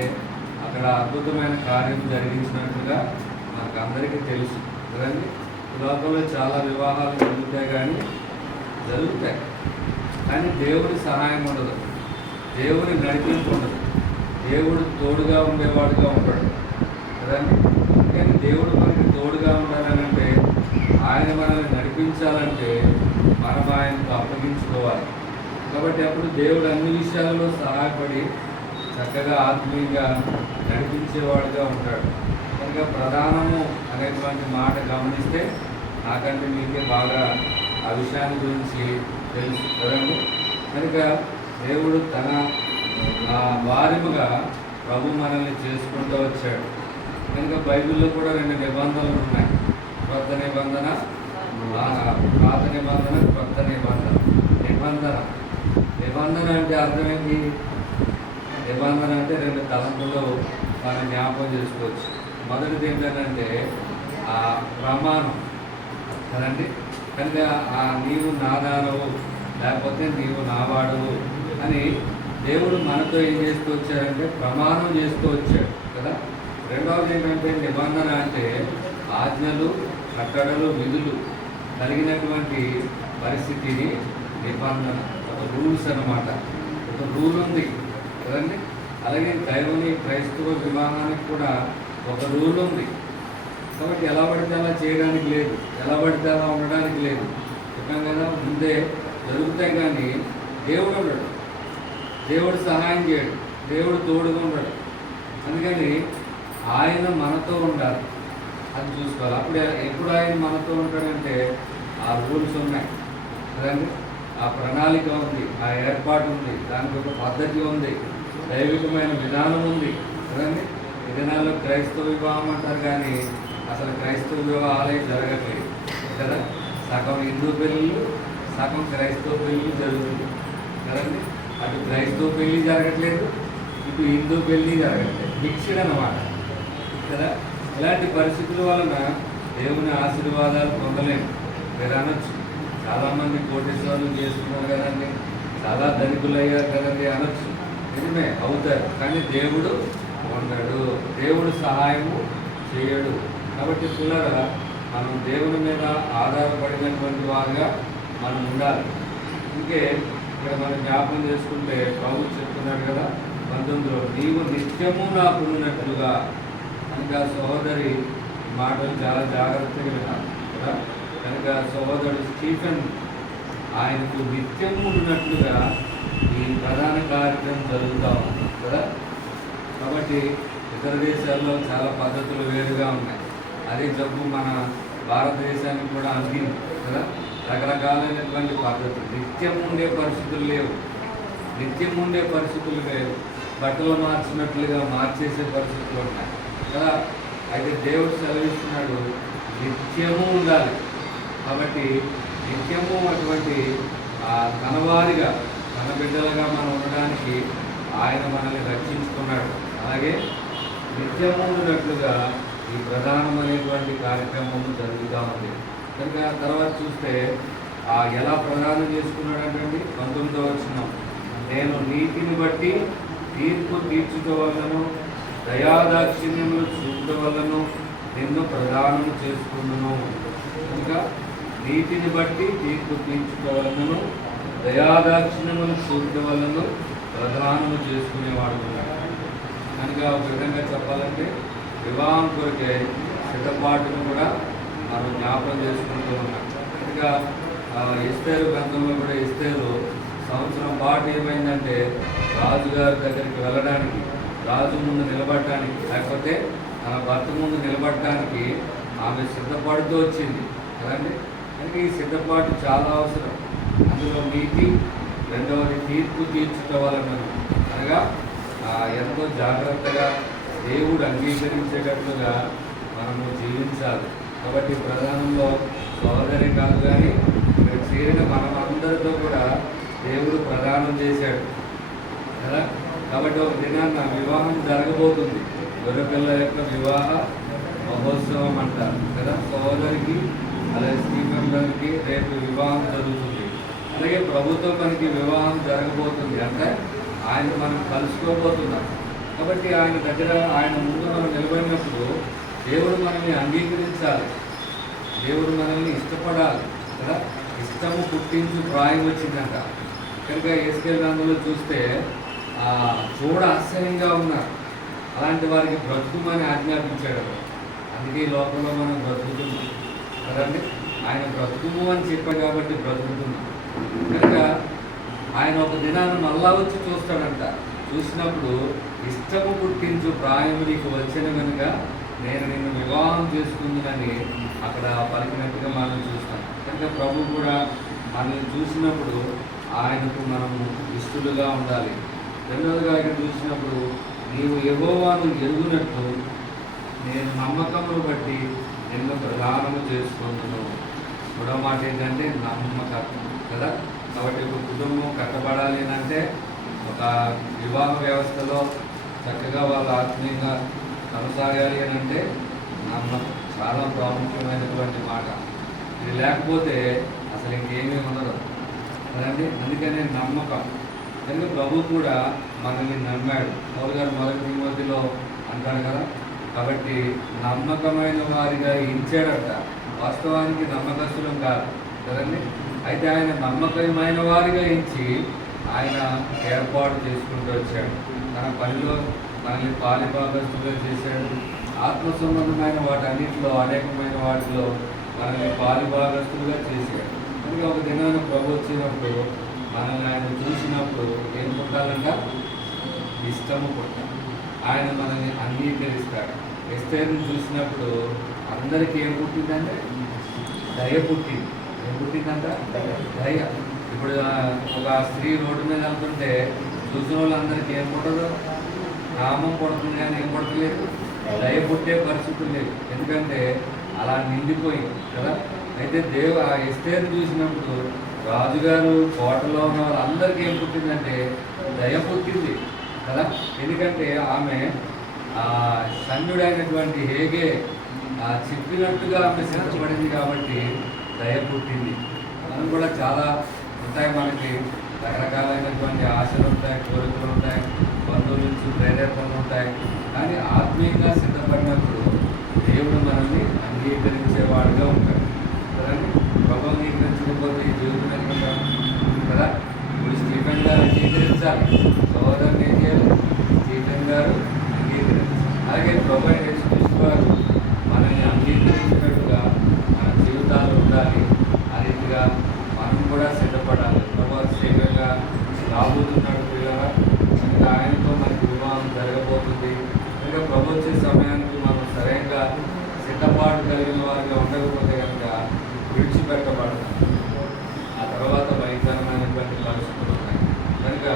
అక్కడ అద్భుతమైన కార్యం జరిగించినట్టుగా మనకు అందరికీ తెలుసు కదండి. లోకంలో చాలా వివాహాలు జరుగుతాయి కానీ దేవుడి సహాయం ఉండదు, దేవుని నడిపింపు ఉండదు, దేవుడు తోడుగా ఉండేవాడుగా ఉంటాడు కదండి. కానీ దేవుడు మనకి తోడుగా ఉండాలంటే, ఆయన మనల్ని నడిపించాలంటే మనం ఆయనకు అప్పగించుకోవాలి. కాబట్టి అప్పుడు దేవుడు అన్ని విషయాలలో సహాయపడి చక్కగా ఆత్మీయంగా నడిపించేవాడుగా ఉంటాడు. కనుక ప్రధానము అనేటువంటి మాట గమనిస్తే నాకంటే మీకే బాగా ఆ విషయాన్ని గురించి తెలుసు కదండి. కనుక దేవుడు తన వారిముగా ప్రభు మనల్ని చేసుకుంటూ వచ్చాడు. కనుక బైబిల్లో కూడా 2 నిబంధనలు ఉన్నాయి. కొత్త నిబంధన, పాత నిబంధన, కొత్త నిబంధన. నిబంధన అంటే అర్థమేంటి? నిబంధన అంటే 2 తలంపులు మనం జ్ఞాపకం చేసుకోవచ్చు. మొదటిది ఏంటంటే ప్రమాణం కదండి. కనుక నీవు నాదానవు లేకపోతే నీవు నావాడవు అని దేవుడు మనతో ఏం చేస్తూ వచ్చాడంటే ప్రమాణం చేస్తూ వచ్చాడు కదా. రెండవది ఏంటంటే నిబంధన అంటే ఆజ్ఞలు, కట్టడలు, విధులు కలిగినటువంటి పరిస్థితిని నిబంధన, ఒక రూల్స్ అన్నమాట. ఒక రూల్ ఉంది కదండి. అలాగే క్రైస్తవ వివాహానికి కూడా ఒక రూల్ ఉంది. కాబట్టి ఎలా పడితే అలా చేయడానికి లేదు, ఎలా పడితే అలా ఉండడానికి లేదు. చెప్పాం కదా, ముందే జరుగుతాయి కానీ దేవుడు ఉండడు, దేవుడు సహాయం చేయడు, దేవుడు తోడుగా ఉండడు. అందుకని ఆయన మనతో ఉండాలి, అది చూసుకోవాలి. అప్పుడు ఎప్పుడు ఆయన మనతో ఉంటాడంటే ఆ రూల్స్ ఉన్నాయి కదండి, ఆ ప్రణాళిక ఉంది, ఆ ఏర్పాటు ఉంది, దానికి ఒక పద్ధతి ఉంది, దైవికమైన విధానం ఉంది కదండి. ఈ దినాల్లో క్రైస్తవ వివాహం అంటారు కానీ అసలు క్రైస్తవ వివాహాలే జరగట్లేదు కదా. సగం హిందూ పెళ్ళిళ్ళు, సగం క్రైస్తవ పెళ్ళిళ్ళు జరుగుతుంది కదండి. అటు క్రైస్తవ పెళ్ళి జరగట్లేదు, ఇటు హిందూ పెళ్ళి జరగట్లేదు, మిక్స్డ్ అన్నమాట కదా. ఇలాంటి పరిస్థితుల వలన దేవుని ఆశీర్వాదాలు పొందలేము. మీరు అనొచ్చు, చాలామంది కోటేశ్వరులు చేస్తున్నారు కదండి, చాలా ధనికులు అయ్యారు కదండి అనొచ్చు. నిజమే, అవుతారు. కానీ దేవుడు ఉండడు, దేవుడు సహాయము చేయడు. కాబట్టి పిల్లరా, మనం దేవుని మీద ఆధారపడినటువంటి వారుగా మనం ఉండాలి. ఇంకే ఇక్కడ మనం జ్ఞాపకం చేసుకుంటే ప్రభు చెప్తున్నాడు కదా 19లో, నీవు నిత్యము నాకు ఉన్నట్లుగా. కనుక సహోదరి మాటలు చాలా జాగ్రత్తగా వినాలి కదా. కనుక సహోదరుడు స్టీఫెన్ ఆయనకు నిత్యము ఉన్నట్లుగా ఈ ప్రధాన కార్యక్రమం జరుగుతూ ఉంది కదా. కాబట్టి ఇతర దేశాల్లో చాలా పద్ధతులు వేరుగా ఉన్నాయి. అదే జబ్బు మన భారతదేశానికి కూడా అందింది కదా. రకరకాలైనటువంటి పద్ధతులు, నిత్యం ఉండే పరిస్థితులు లేవు, నిత్యం ఉండే పరిస్థితులు లేవు, బట్టలు మార్చినట్లుగా మార్చేసే పరిస్థితులు ఉన్నాయి కదా. అయితే దేవుడు సెలవిస్తున్నాడు నిత్యము ఉండాలి. కాబట్టి నిత్యము అటువంటి తనవారిగా, తన బిడ్డలుగా మనం ఉండడానికి ఆయన మనల్ని రక్షించుకున్నాడు. అలాగే నిత్యము ఉన్నట్లుగా ఈ ప్రధానమైనటువంటి కార్యక్రమం జరుగుతూ ఉంది. కనుక తర్వాత చూస్తే ఎలా ప్రదానం చేసుకున్నాడంటే 19వ వచనం, నేను నీతిని బట్టి తీర్పు తీర్చుకోవాలను, దయాదాక్షిణ్యములు చూపవలను నిన్ను ప్రదానం చేసుకున్నాను. ఇంకా నీతిని బట్టి తీర్పు తీర్చుకోవాలను, దయాదాక్షిణ్యములు చూపవలను ప్రధానము చేసుకునేవాడు. కనుక ఒక విధంగా చెప్పాలంటే వివాహం కొరకే సిద్ధపాటును కూడా మనం జ్ఞాపకం చేసుకుంటూ ఉన్నాం. ఇంకా ఎస్తేరు గ్రంథంలో కూడా ఎస్తేరు సంవత్సరం పాటు ఏమైందంటే రాజుగారి దగ్గరికి వెళ్ళడానికి, రాజు ముందు నిలబడటానికి, లేకపోతే తన భర్త ముందు నిలబడటానికి ఆమె సిద్ధపాటుతో వచ్చింది కదండి. అంటే ఈ సిద్ధపాటు చాలా అవసరం. అందులో నీతి, రెండవది తీర్పు తీర్చుట వలన, అనగా ఎంతో జాగ్రత్తగా దేవుడు అంగీకరించేటట్లుగా మనము జీవించాలి. కాబట్టి ప్రధానంలో సోదరి కాదు, కానీ ఇక్కడ చేరిన మనమందరితో కూడా దేవుడు ప్రదానం చేశాడు కదా. కాబట్టి ఒక దినాన్న వివాహం జరగబోతుంది. గొర్రెపిల్ల యొక్క వివాహ మహోత్సవం అంటారు కదా. సోదరికి అలాగే స్టీఫెన్ గారికి రేపు వివాహం జరుగుతుంది. అలాగే ప్రభుత్వం మనకి వివాహం జరగబోతుంది. అంటే ఆయన మనం కలుసుకోబోతున్నాం. కాబట్టి ఆయన దగ్గర, ఆయన ముందు మనం నిలబడినప్పుడు దేవుడు మనల్ని అంగీకరించాలి, దేవుడు మనల్ని ఇష్టపడాలి కదా. ఇష్టము పుట్టించు ప్రాయం వచ్చిందంట. కనుక ఎస్కేల్ గ్రంథంలో చూస్తే చూడ ఆశ్చర్యంగా ఉన్నారు. అలాంటి వారికి బ్రతుకుమని ఆజ్ఞాపించాడు. అందుకే ఈ లోకంలో మనం బ్రతుకుతున్నాం కదండి. ఆయన బ్రతుకుము అని చెప్పాడు కాబట్టి బ్రతుకుతున్నాం. కనుక ఆయన ఒక దినాన్ని మళ్ళా వచ్చి చూస్తాడంట. చూసినప్పుడు ఇష్టము పుట్టించు ప్రాయము నీకు వచ్చిన కనుక నేను నిన్ను వివాహం చేసుకుందునని అక్కడ పలికినట్టుగా మనం చూస్తాం. కనుక ప్రభు కూడా మనల్ని చూసినప్పుడు ఆయనకు మనము ఇష్టలుగా ఉండాలి. రెండవదిగా ఇక్కడ చూసినప్పుడు నీవు యెహోవాను ఎరుగునట్టు నేను నమ్మకమును బట్టి నిన్ను ప్రదానము చేసుకుంటున్నాను. మూడవ మాట ఏంటంటే నమ్మకత్వం కదా. కాబట్టి ఒక కుటుంబం కట్టబడాలి అంటే, ఒక వివాహ వ్యవస్థలో చక్కగా వాళ్ళు ఆత్మీయంగా కొనసాగాలి అని అంటే నమ్మకం చాలా ప్రాముఖ్యమైనటువంటి మాట. ఇది లేకపోతే అసలు ఇంకేమీ ఉండదు కదండి. అందుకనే నమ్మకం. కనుక ప్రభు కూడా మనల్ని నమ్మాడు. పౌలు గారు 1 తిమోతిలో అంటాడు కదా. కాబట్టి నమ్మకమైన వారిగా ఎంచాడట. వాస్తవానికి నమ్మకస్తులం కాదు కదండి. అయితే ఆయన నమ్మకమైన వారిగా ఎంచి ఆయన ఏర్పాటు చేసుకుంటూ వచ్చాడు. తన పనిలో మనల్ని పాలిభాగస్తులుగా చేశాడు. ఆత్మ సంబంధమైన వాటన్నిటిలో, అనేకమైన వాటిలో మనల్ని పాలిభాగస్తులుగా చేశాడు. కనుక ఒక దినాన్ని ప్రభు వచ్చినప్పుడు మనల్ని ఆయన చూసినప్పుడు ఏం పుట్టాలంట? ఇష్టము పుట్టాలి. ఆయన మనల్ని అంగీకరిస్తాడు. ఎస్తేరుని చూసినప్పుడు అందరికీ ఏం పుట్టిందంటే దయ పుట్టింది. ఏం పుట్టిందంట? దయ. ఇప్పుడు ఒక స్త్రీ రోడ్డు మీద వెళ్తుంటే చూసిన వాళ్ళందరికీ ఏం పుట్టదు? కామం పుడుతుంది, కానీ ఏం పుట్టలేదు, దయ పుట్టే పరిస్థితులు లేవు. ఎందుకంటే అలా నిండిపోయింది కదా. అయితే ఆ ఎస్తేరుని చూసినప్పుడు రాజుగారు కోటలో ఉన్న వాళ్ళందరికీ ఏం పుట్టిందంటే దయ పుట్టింది కదా. ఎందుకంటే ఆమె సన్నుడైనటువంటి హేగే చెప్పినట్టుగా ఆమె సిద్ధపడింది కాబట్టి దయ పుట్టింది. మనం కూడా చాలా ఉంటాయి, మనకి రకరకాలైనటువంటి ఆశలు ఉంటాయి, కోరికలు ఉంటాయి, బంధువుల నుంచి ప్రేరేపణలు ఉంటాయి. కానీ ఆత్మీయంగా సిద్ధపడినప్పుడు దేవుడు మనల్ని అంగీకరించేవాడుగా ఉంటాడు కదండి. ప్రభు అంగీకరించకపోతే ఈ జీవితం ఎక్కడ కదా. ఇప్పుడు స్టీఫెన్ గారు అంగీకరించాలి, సోదరుని ఏం చేయాలి? స్టీఫెన్ గారు అంగీకరించాలి. అలాగే ప్రభు యేసుక్రీస్తు వారు మనల్ని అంగీకరించినట్టుగా మన జీవితాలు ఉండాలి. ఆ రీతిగా మనం కూడా సిద్ధపడాలి. ప్రభు శీఘ్రంగా రాబోతున్నాడు పిల్లగా. కనుక ఆయనతో మనకి వివాహం జరగబోతుంది. కనుక ప్రభు వచ్చే సమయానికి మనం సరైనగా సిద్ధపాటు కలిగిన వారిగా ఉండకపోతే కనుక విడిచిపెట్టబడతాం. ఆ తర్వాత భయంకరమైనటువంటి పరిస్థితులు ఉన్నాయి. కనుక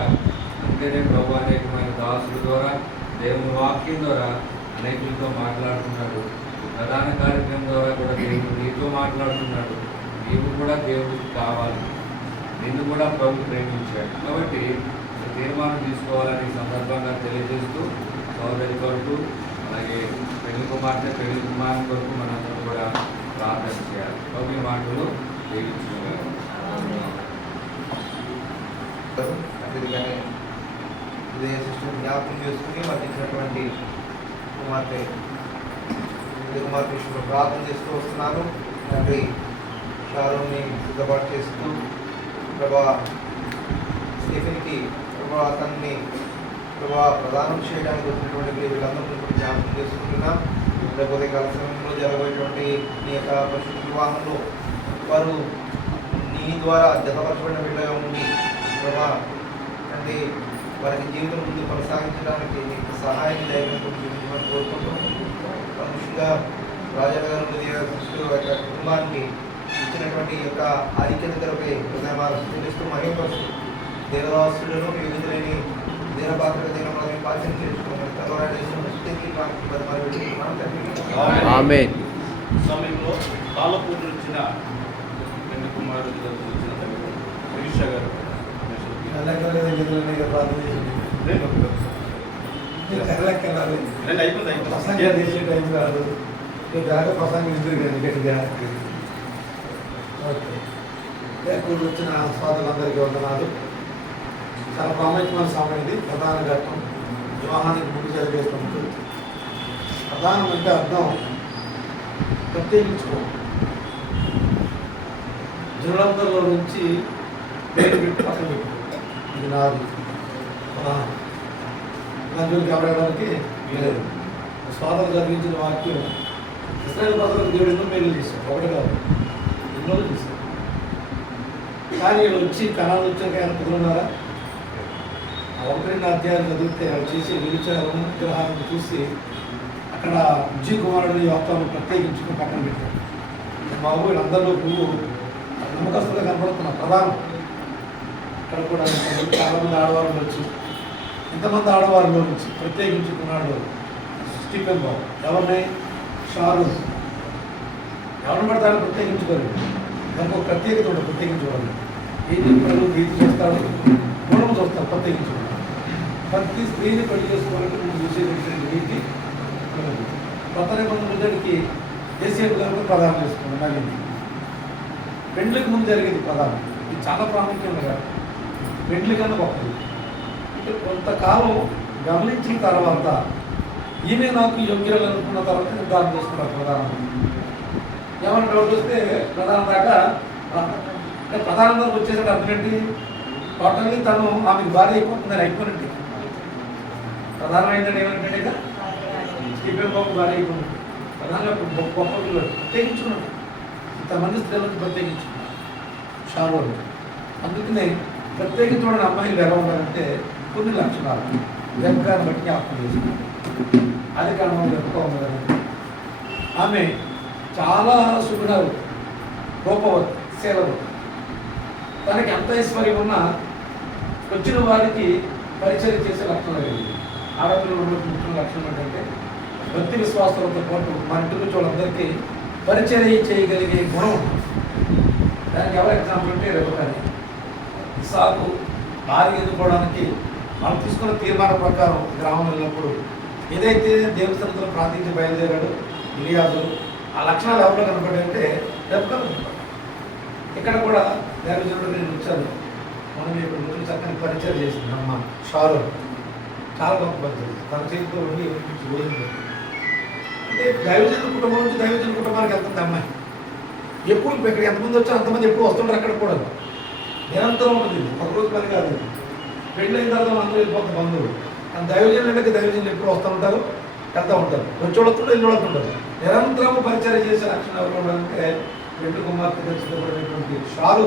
అంతేనే ప్రభు అనేకమైన దాసుల ద్వారా, దేవుని వాక్యం ద్వారా అనేకులతో మాట్లాడుతున్నాడు. ప్రధాన కార్యక్రమం ద్వారా కూడా దేవుడు నీతో మాట్లాడుతున్నాడు. నీవు కూడా దేవుడికి కావాలి, నిన్ను కూడా ప్రభు ప్రేమించాడు. కాబట్టి తీర్మానం తీసుకోవాలని సందర్భంగా తెలియజేస్తూ సోదరి కొరకు, అలాగే పెళ్లి కుమార్తె పెళ్లి కుమారుని కొరకు మనందరం కూడా ప్రార్థన చేయాలి. ప్రభు మాటలు దీవించుకోగలరు. అందుకని ఉదయ సృష్టిని జ్ఞాపకం చేసుకుని మాకు ఇచ్చినటువంటి కుమార్తె విషయంలో ప్రార్థన చేస్తూ వస్తున్నాను. తండ్రి షారోన్ని సిద్ధపాటు చేస్తూ ప్రభా స్టీఫెన్కి ప్రభా అతన్ని ప్రభా ప్రదానం చేయడానికి వచ్చినటువంటి వీళ్ళందరినీ కూడా జ్ఞాపకం చేసుకుంటున్నాం. లేకపోతే కాల సమయంలో జరగబోయేటువంటి నీ యొక్క పరిశుద్ధ వివాహంలో వారు నీ ద్వారా జతపరచబడిన బిడ్డగా ఉండి ప్రభా అంటే వారికి జీవితం ముందు కొనసాగించడానికి నీకు సహాయాన్ని దయచేసి కోరుకుంటూ ముఖ్యంగా రాజా గారు యొక్క కుటుంబానికి ఇచ్చినటువంటి యొక్క ఐక్యత కొరకై హృదయమార్గం చెల్లిస్తూ మహిమపరుస్తూ దేవదాసులను వివిధులని దీనపాత్ర దీనపాత్ర పాచన చేసుకున్నాం. ఆమేన్. సమయంలో తాళపూర్ ఇచ్చిన పెళ్లి కుమారుడు వచ్చిన హరీష గారు వచ్చిన స్వాతులందరికీ వందనాలు. చాలా ప్రాముఖ్యమైన సమయం ఇది. ప్రధాన ఘట్టం వివాహానికి ముందు జరిగేటువంటి ప్రధానం అంటే అర్థం ప్రత్యేకించుకో. జనులందరిలో నుంచి పేరు పెట్టి పక్కన పెట్టు. ఇది నాది ప్రధానం. దానికి ఎవరడానికి లేదు. స్వాతంత్రం జరిగించిన వాక్యం ఇస్రాయేల్ ప్రజలకు దేవుడు ఎన్నో మేలు చేశాడు. ఒకటి కాదు, ఎన్నో చేశాడు. కానీ వీళ్ళు వచ్చి కణాలు వచ్చాక ఆయన కుదురున్నారా? ఒకటి రెండు అధ్యాయాలు చదివితే వాళ్ళు చేసి విచారణ విగ్రహాలను చూసి అక్కడ విజయ్ కుమారుడు యోక్తాన్ని ప్రత్యేకించుకుని పక్కన పెట్టారు. బాబు వీళ్ళందరిలో పువ్వు నమ్మకస్తులుగా కనపడుతున్న ప్రధానం. ఇక్కడ కూడా చాలామంది ఆడవారు ఉండొచ్చు. ఇంతమంది ఆడవారిలో నుంచి ప్రత్యేకించుకున్నాడు స్టీఫెన్ బాబు. ఎవరిని? షారు. ఎవరిని పడతాడో ప్రత్యేకించుకోరు. దానికి ఒక ప్రత్యేకత ఉంటుంది. ప్రత్యేకించుకోవాలి. ఏం చెప్పాడు? గీతి చూస్తాడు, గుణం చూస్తాడు. ప్రత్యేకించుకున్నాడు. ప్రతి స్త్రీని పెళ్లి చేసుకోవాలంటే నువ్వు చూసేటువంటి నీతి కొత్త నిబంధన ముందడికి ఏసీఎం గారు ప్రధానం చేసుకున్నాడు. మళ్ళీ పెండ్లికి ముందు జరిగేది ప్రధానం. ఇది చాలా ప్రాముఖ్యమైన కాదు. పెండ్లి కన్నా గొప్పది. అంటే కొంతకాలం గమనించిన తర్వాత ఈమె నాకు యోగ్యులు అనుకున్న తర్వాత నిర్ధారణ చేసుకున్నారు ప్రధానం. ఏమైనా డౌట్ వస్తే ప్రధానం దాకా అంటే ప్రధానం దాకా వచ్చేసరికి అర్థం ఏంటి? టోటల్లీ తను ఆమెకు భార్య అయిపోతుందని అయిపోయినట్టు. ప్రధానం అయిందని ఏమంటే ఇక స్టీఫెన్ బాబు భార్య అయిపోయింది. ప్రధానంగా గొప్ప ప్రత్యేకించుకున్నాడు. ఇంతమంది స్త్రీలకు ప్రత్యేకించుకున్నాడు షారోలు. అందుకనే ప్రత్యేకించబడిన అమ్మాయిలు ఎలా ఉండాలంటే కొన్ని లక్షణాలు వెంకాన్ని బట్టి జ్ఞాపకం చేసుకున్నాడు. అది కారణం చెప్పుకో ఉన్నదండి. ఆమె చాలా సుగుణాలు, రూపవతి, శీలవతి. తనకి ఎంత ఐశ్వర్యం ఉన్నా వచ్చిన వారికి పరిచయం చేసే లక్షణాలు కలిగింది. ఆడపిల్లలు ముఖ్యమైన లక్షణం ఏంటంటే భక్తి విశ్వాసాలతో పాటు మన ఇంటి నుంచి వాళ్ళందరికీ పరిచయం చేయగలిగే గుణం ఉంటుంది. దానికి ఎవరు ఎగ్జాంపుల్ అంటే రెబెక్కాని. ఇస్సాకు భార్య ఎన్నుకోవడానికి మనం తీసుకున్న తీర్మానం ప్రకారం గ్రామం వెళ్ళినప్పుడు ఏదైతే దేవుని సన్నిధిలో ప్రార్థించి బయలుదేరాడు ఇలియాజు, ఆ లక్షణాలు ఎవరిలో కనపడాయంటే రెబెక్కాలో. ఇక్కడ కూడా దైవజనుడు నేను వచ్చాను. మనం ఇక్కడ నుంచి చక్కని పరిచయం చేసింది అమ్మ షారో. చాలా గొప్ప పరిచయం. తన చేతితో ఉండి భోజనం. అంటే దైవజనుల కుటుంబం నుంచి దైవజనుల కుటుంబానికి వెళ్తుంది అమ్మాయి. ఎప్పుడు ఇక్కడ ఎంతమంది వచ్చారు అంతమంది ఎప్పుడు వస్తుంటారు. అక్కడ కూడా నిరంతరం ఉంటుంది. ఒకరోజు పని కాదు. పెళ్ళైన తర్వాత అందరూ వెళ్ళిపోతారు బంధువులు. కానీ దైవజనులకి దైవజనులు ఎప్పుడు వస్తూ ఉంటారు, వెళ్తూ ఉంటారు. వచ్చేవాళ్ళతో ఇల్లు వెళ్తుంటారు. నిరంతరం పరిచయం చేసే లక్షణం ఎవరు ఉండాలంటే రెండు కుమార్తె తెచ్చినటువంటి షారు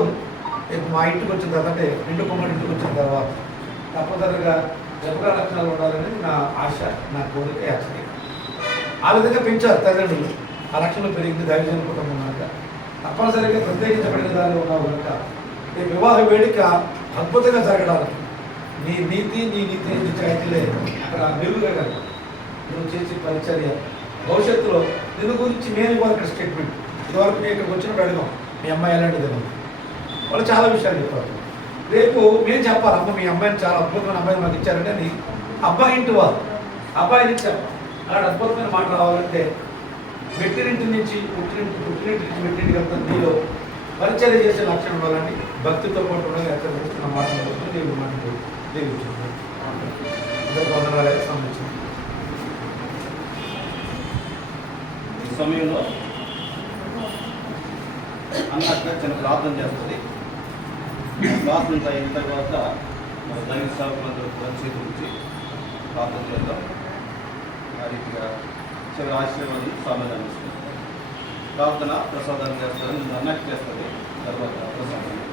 మా ఇంటికి వచ్చిన తర్వాత, అంటే రెండు కుమార్తె ఇంటికి వచ్చిన తర్వాత తప్పనిసరిగా జపగా లక్షణాలు ఉండాలని నా ఆశ, నా కోరిక, యాచన. ఆ విధంగా పెంచారు తల్లిదండ్రులు. ఆ లక్షణం పెరిగింది. దైవజన కుటుంబం కనుక తప్పనిసరిగా ప్రత్యేకించబడిన దానిలో ఉన్నావు కనుక ఈ వివాహ వేడుక అద్భుతంగా జరగడానికి నీ నీతి నిజాయితీలే అక్కడ మెరుగుగా కదా నువ్వు చేసే పరిచర్య. భవిష్యత్తులో నిన్ను గురించి నేను ఇవ్వాలి ఇక్కడ స్టేట్మెంట్. ఇదివరకు నేను ఇక్కడికి వచ్చినప్పుడు అడిగాం మీ అమ్మాయి ఎలాంటిది అని. వాళ్ళు చాలా విషయాలు చెప్పారు. రేపు మేము చెప్పాలి అమ్మ మీ అమ్మాయిని చాలా అద్భుతమైన అమ్మాయిని మాకు ఇచ్చారంటే నీ అబ్బాయి ఇంటి వారు అబ్బాయిని ఇచ్చారు. అలాంటి అద్భుతమైన మాట రావాలంటే మెట్టినింటి నుంచి పుట్టినింటి నుంచి మెట్టింటికి వెళ్తాను. నీలో పరిచర్య చేసే లక్షణం ఉండాలని భక్తితో పాటు ఉండాలి. హెచ్చరిస్తున్న మాటలు దేవుడు మాటలు దేవుడు అందరూ వందనాలు సంబంధించింది. ఈ సమయంలో అన్నట్టుగా చిన్న ప్రార్థన చేస్తుంది. ప్రార్థన అయిన తర్వాత దైవ సేవకులందరూ పరిచయం గురించి ప్రార్థన చేద్దాం. ఆ రీతిగా చివరి ఆశీర్వాదం స్వామి అందిస్తుంది. ప్రార్థన ప్రసాదాన్ని చేస్తారు, నేను అన్నట్టు చేస్తుంది. తర్వాత ప్రసాదాన్ని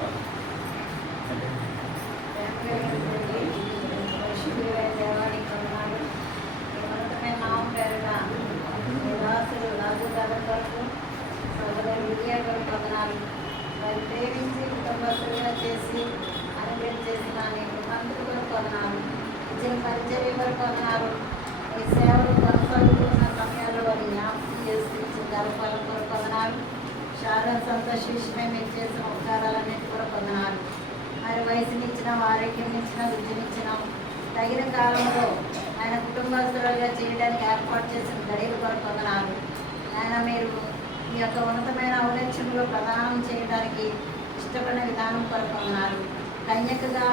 ప్రేమించి కుటుంబస్తులుగా చేసి అనుగ్రహం చేసిన నీకు మంత్రులు కూడా కొన్నాను, ఇచ్చిన పరిచర్య కూడా కొన్నాను. ఈ సేవలు కొనసాగుతున్న సమయాల్లో వారి జ్ఞాపకం చేసి ఇచ్చిన గర్భఫలం కూడా కొన్నాను. శారద సంతోష విషయమే మీరు చేసిన ఉపకారాలన్నిటి కూడా పొందనాలు. మరి వయసునిచ్చిన, ఆరోగ్యం ఇచ్చిన, విద్యనిచ్చిన, తగిన కాలంలో ఆయన కుటుంబస్తులుగా చేయడానికి ఏర్పాటు చేసిన గడియలు కూడా పొందనాలు. ఆయన మీరు మీ యొక్క ఉన్నతమైన ఔన్నత్యంలో ప్రదానం చేయడానికి ఇష్టపడిన విధానం కొరకు పొందనాలు. కన్యకగా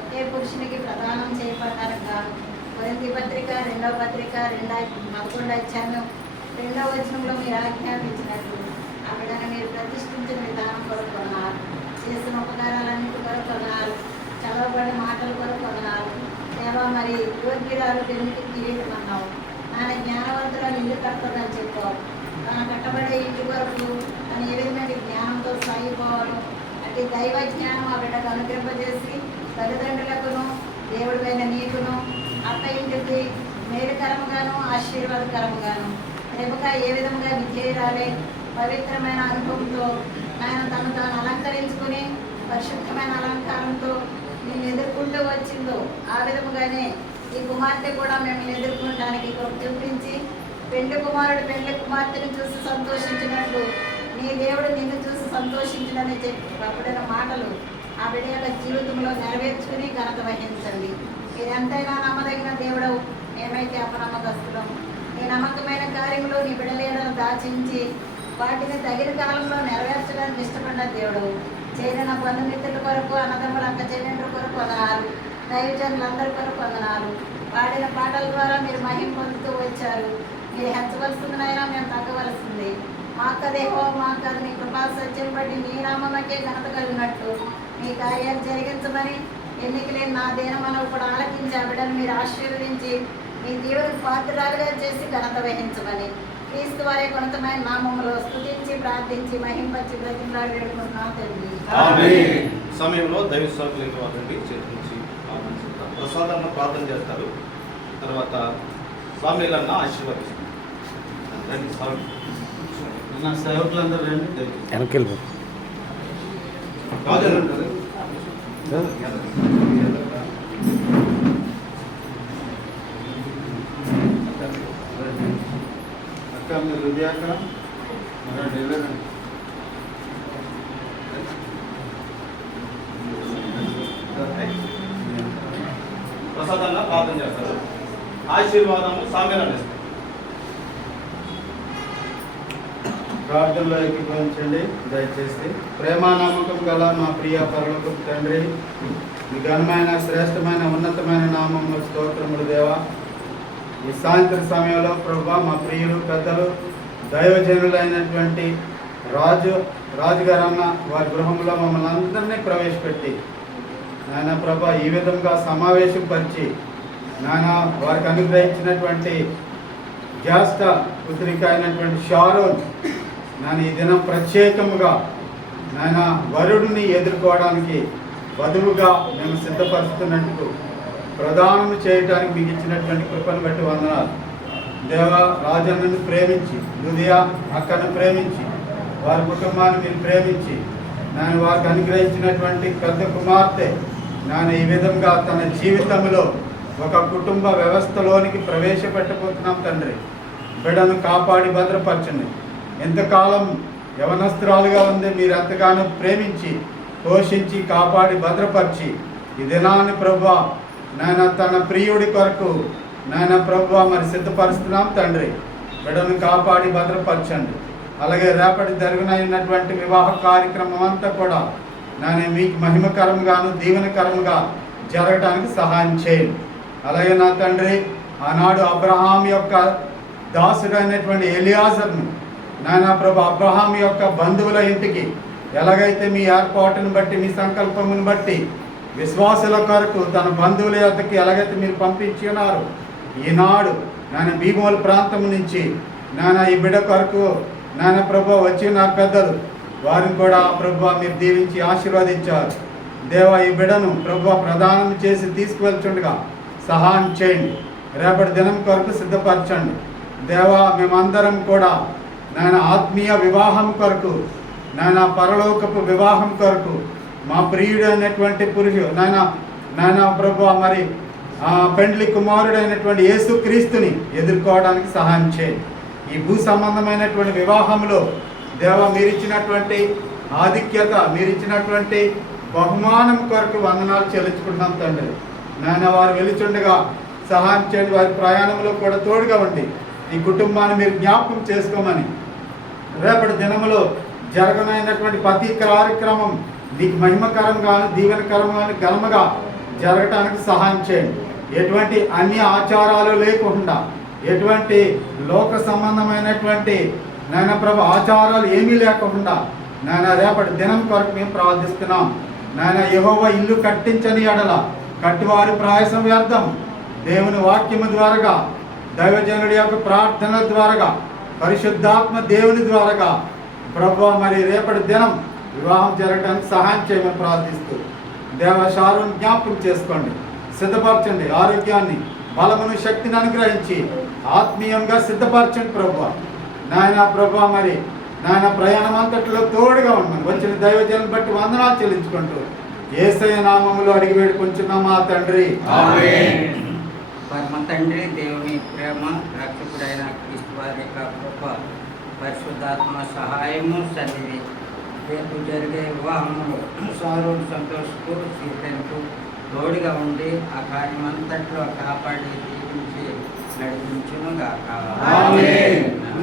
ఒకే పురుషునికి ప్రదానం చేయబడడానికి గాను కొరింథీ పత్రిక 2వ పత్రిక 11 అధ్యాయం 2వ వచనంలో మీరు ఆజ్ఞాపించినట్లు ఆ బిడ్డను మీరు ప్రతిష్ఠించిన విధానం కొరకు పొందనాలు. చేసిన ఉపకారాలన్నిటి కొరకు పొందనాలు. చదవబడిన మాటలు కొరకు పొందనాలు. దేవా, మరి యోగ్యురాలు పెళ్లికి కిరీటం అన్నావు. నాన్న జ్ఞానవంతురాలు ఇల్లు కట్టదని చెప్పావు. తన కట్టబడే ఇంటి వరకు తను ఏ విధమైన జ్ఞానంతో సాగిపోవాలో అటు దైవ జ్ఞానం ఆ బిడ్డకు అనుగ్రహింపజేసి తల్లిదండ్రులకును దేవుడిపైన నీకును అత్త ఇంటికి మేలుకరముగాను ఆశీర్వాదకరముగాను రేపుగా ఏ విధంగా విజయరాలే పవిత్రమైన అనుభవంతో ఆయన తను తాను అలంకరించుకుని పరిశుద్ధమైన అలంకారంతో నేను ఎదుర్కొంటూ వచ్చిందో ఆ విధముగానే ఈ కుమార్తె కూడా మిమ్మల్ని ఎదుర్కొనడానికి చూపించి పెండ్లి కుమారుడు పెండ్లి కుమార్తెను చూసి సంతోషించినట్లు నీ దేవుడు నిన్ను చూసి సంతోషించడని చెప్పబడిన మాటలు ఆ బిడ్డ యొక్క జీవితంలో నెరవేర్చుకుని ఘనత వహించండి. మీరెంతైనా నమ్మదగిన దేవుడవు, మేమైతే అపనమ్మకస్తులం. నీ నమ్మకమైన కార్యములు నీ బిడ్డలేడను దాచించి వాటిని తగిన కాలంలో నెరవేర్చడానికి ఇష్టపడ్డ దేవుడు. చేరిన బంధుమిత్రుల కొరకు, అన్నదమ్ముల అక్క చెల్లెండ్రుల కొరకు వందనాలు. దైవజనులందరి కొరకు వందనాలు. పాడిన పాటల ద్వారా మీరు మహిమ పొందుతూ వచ్చారు. మీరు హెచ్చవలసిందినైనా మేము తగ్గవలసింది. మాకదేహో మాకది నీ కృపా సత్యం బట్టి నీ నామకే ఘనత కలిగినట్టు మీ కార్యాలు జరిగించమని ఎన్నికలేని నా దేనమనవు కూడా ఆలకించి ఆ బిడ్డను మీరు ఆశీర్వదించి మీ దేవునికి పాత్రరాలుగా చేసి ఘనత వహించమని క్రీస్తు వారి కొనతమైన నామములో స్తుతించి ప్రార్థించి మహింపచ్చి బ్రతిమలాడి వేడుకుంటున్నాం తండ్రి. సమయంలో దైవ సేవకులైన వారండి చేతి నుంచి ప్రసాదాన్ని ప్రార్థన చేస్తారు. తర్వాత స్వామిలన్న ఆశీర్వదిస్తారు. రండి స్వామి. నా సేవకులందరూ రండి. వెనక్కి వెళ్ళిపో. అక్క మీరు హృదయ అక్క ప్రసాదాన్న ప్రార్థన చేస్తారు. ఆశీర్వాదము స్వామిలను ఇస్తారు. ప్రార్థనలో ఏకీభవించండి దయచేసి. ప్రేమానామకం గల మా ప్రియ పరలోకపు తండ్రి, మీ ఘనమైన శ్రేష్టమైన ఉన్నతమైన నామములు స్తోత్రములు దేవా. ఈ సాయంత్రం సమయంలో ప్రభువా మా ప్రియులు పెద్దలు దైవజనులైనటువంటి రాజుగారన్న వారి గృహంలో మమ్మల్ని అందరినీ ప్రవేశపెట్టి నాయన ప్రభా ఈ విధంగా సమావేశపరిచి నాయన వారికి అనుగ్రహించినటువంటి జ్యేష్ఠ పుత్రిక అయినటువంటి షారోన్ నాయన ఈ దినం ప్రత్యేకముగా నాయన వరుడిని ఎదుర్కోవడానికి వధువుగా మేము సిద్ధపరుస్తున్నట్టు ప్రదానం చేయడానికి మీకు ఇచ్చినటువంటి కృపను బట్టి వందనాలు దేవా. రాజన్నను ప్రేమించి, హృదయ అక్కను ప్రేమించి, వారి కుటుంబాన్ని మీరు ప్రేమించి నేను వారికి అనుగ్రహించినటువంటి పెద్ద కుమార్తె నేను ఈ విధంగా తన జీవితంలో ఒక కుటుంబ వ్యవస్థలోనికి ప్రవేశపెట్టబోతున్నాం తండ్రి. బిడ్డను కాపాడి భద్రపరచండి. ఎంతకాలం యవనస్త్రాలుగా ఉంది మీరు ఎంతగానో ప్రేమించి పోషించి కాపాడి భద్రపరిచి ఈ దినాన్ని ప్రభువా నాయన తన ప్రియుడి కొరకు నాయన ప్రభువా మరి సిద్ధపరుస్తున్నాం తండ్రి. బిడ్డను కాపాడి భద్రపరచండి. అలాగే రేపటి జరుగునైనటువంటి వివాహ కార్యక్రమం అంతా కూడా నేను మీకు మహిమకరంగాను దీవెనకరంగా జరగడానికి సహాయం చేయండి. అలాగే నా తండ్రి ఆనాడు అబ్రహాం యొక్క దాసుడైనటువంటి ఎలియాజర్ను నాయన ప్రభు అబ్రహాం యొక్క బంధువుల ఇంటికి ఎలాగైతే మీ ఏర్పాటును బట్టి మీ సంకల్పమును బట్టి విశ్వాసుల కొరకు తన బంధువుల యొద్దకి ఎలాగైతే మీరు పంపించి ఉన్నారు ఈనాడు నాయన భీమోల ప్రాంతం నుంచి నాయన ఈ బిడ్డ కొరకు నాయన ప్రభు వచ్చి నా పెద్దలు వారిని కూడా ప్రభు మీరు దీవించి ఆశీర్వదించారు. దేవా ఈ బిడ్డను ప్రభు ప్రదానం చేసి తీసుకువెళ్తుండగా సహాయం చేయండి. రేపటి దినం కొరకు సిద్ధపరచండి. దేవా మేమందరం కూడా నాయన ఆత్మీయ వివాహం కొరకు నాయన పరలోకపు వివాహం కొరకు మా ప్రియుడు అయినటువంటి పురుషుడు నాయన ప్రభు మరి పెండ్లి కుమారుడైనటువంటి యేసుక్రీస్తుని ఎదుర్కోవడానికి సహాయం చేయండి. ఈ భూ సంబంధమైనటువంటి వివాహంలో దేవ మీరిచ్చినటువంటి ఆధిక్యత, మీరిచ్చినటువంటి బహుమానం కొరకు వందనాలు చెల్లించుకుంటున్నాం తండ్రి. నాయన వారు వెలుచుండగా సహాయం చేయండి. వారి ప్రయాణంలో కూడా తోడుగా ఉండి ఈ కుటుంబాన్ని మీరు జ్ఞాపకం చేసుకోమని, రేపటి దినములో జరగనైనటువంటి ప్రతి కార్యక్రమం నీకు మహిమకరంగాను దీవెనకరంగాను ఘనముగా జరగటానికి సహాయం చేయండి. ఎటువంటి అన్ని ఆచారాలు లేకుండా, ఎటువంటి లోక సంబంధమైనటువంటి నాయన ప్రభు ఆచారాలు ఏమీ లేకుండా నాయన రేపటి దినం కొరకు మేము ప్రార్థిస్తున్నాం. నాయన యెహోవా ఇల్లు కట్టించని ఎడల కట్టివారి ప్రయాసం వ్యర్థం. దేవుని వాక్యము ద్వారాగా, దైవజనుడి యొక్క ప్రార్థన ద్వారాగా, పరిశుద్ధాత్మ దేవుని ద్వారాగా ప్రభు మరి రేపటి దినం వివాహం జరగడానికి సహాయం చేయమని ప్రార్థిస్తూ దేవ షారుని జ్ఞాపకం చేసుకోండి, సిద్ధపరచండి. ఆరోగ్యాన్ని, బలమును, శక్తిని అనుగ్రహించి ఆత్మీయంగా సిద్ధపరచండి ప్రభు. నాయన ప్రభు మరి నాయన ప్రయాణం అంతట్లో తోడుగా ఉండమని వచ్చిన దైవజనం బట్టి వందనాలు చెల్లించుకుంటూ యేసయ్య నామములో అడిగి వేడుకొంచున్నాం మా తండ్రి. పరమ తండ్రి దేవుని ప్రేమ, రక్షకుడైన క్రీస్తు వారి యొక్క కృప, పరిశుద్ధాత్మ సహాయము, సన్నిధి రేపు జరిగే వివాహంలో సారూరు సంతోషకు సీతకు తోడుగా ఉండి ఆ కార్యమంతట్లో కాపాడి దీవించి నడిపించునుగాక.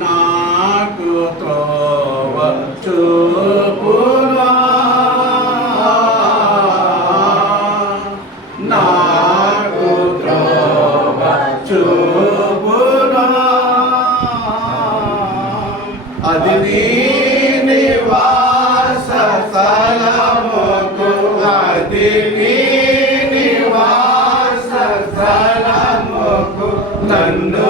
నాకు త్రోవ చూపునా, నాకు త్రోవ చూపునా, అది నీ నివాస స్థలముకు, అది నీ నివాస స్థలముకు నన్ను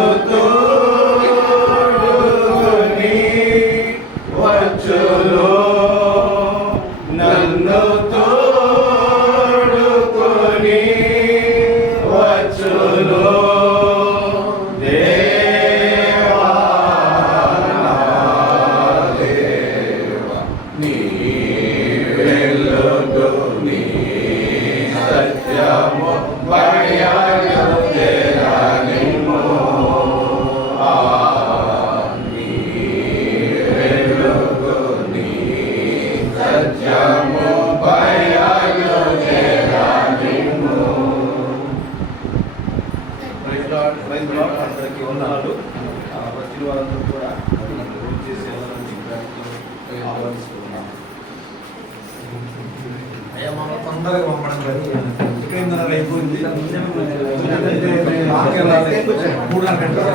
వచ్చును, నన్ను తోడుకొని వచ్చును. దేవా నా దేవా, నీ వెలుగు, నీ సత్యము బయలుదేరనిమ్ము. అందరికీ వందనాలు. వచ్చిన వారందరూ కూడా చేసేవాళ్ళని ఆహ్వానిస్తున్నాం. అయ్యా మనం తొందరగా పంపడం కానీ అయిపోయింది. 3-4 గంటల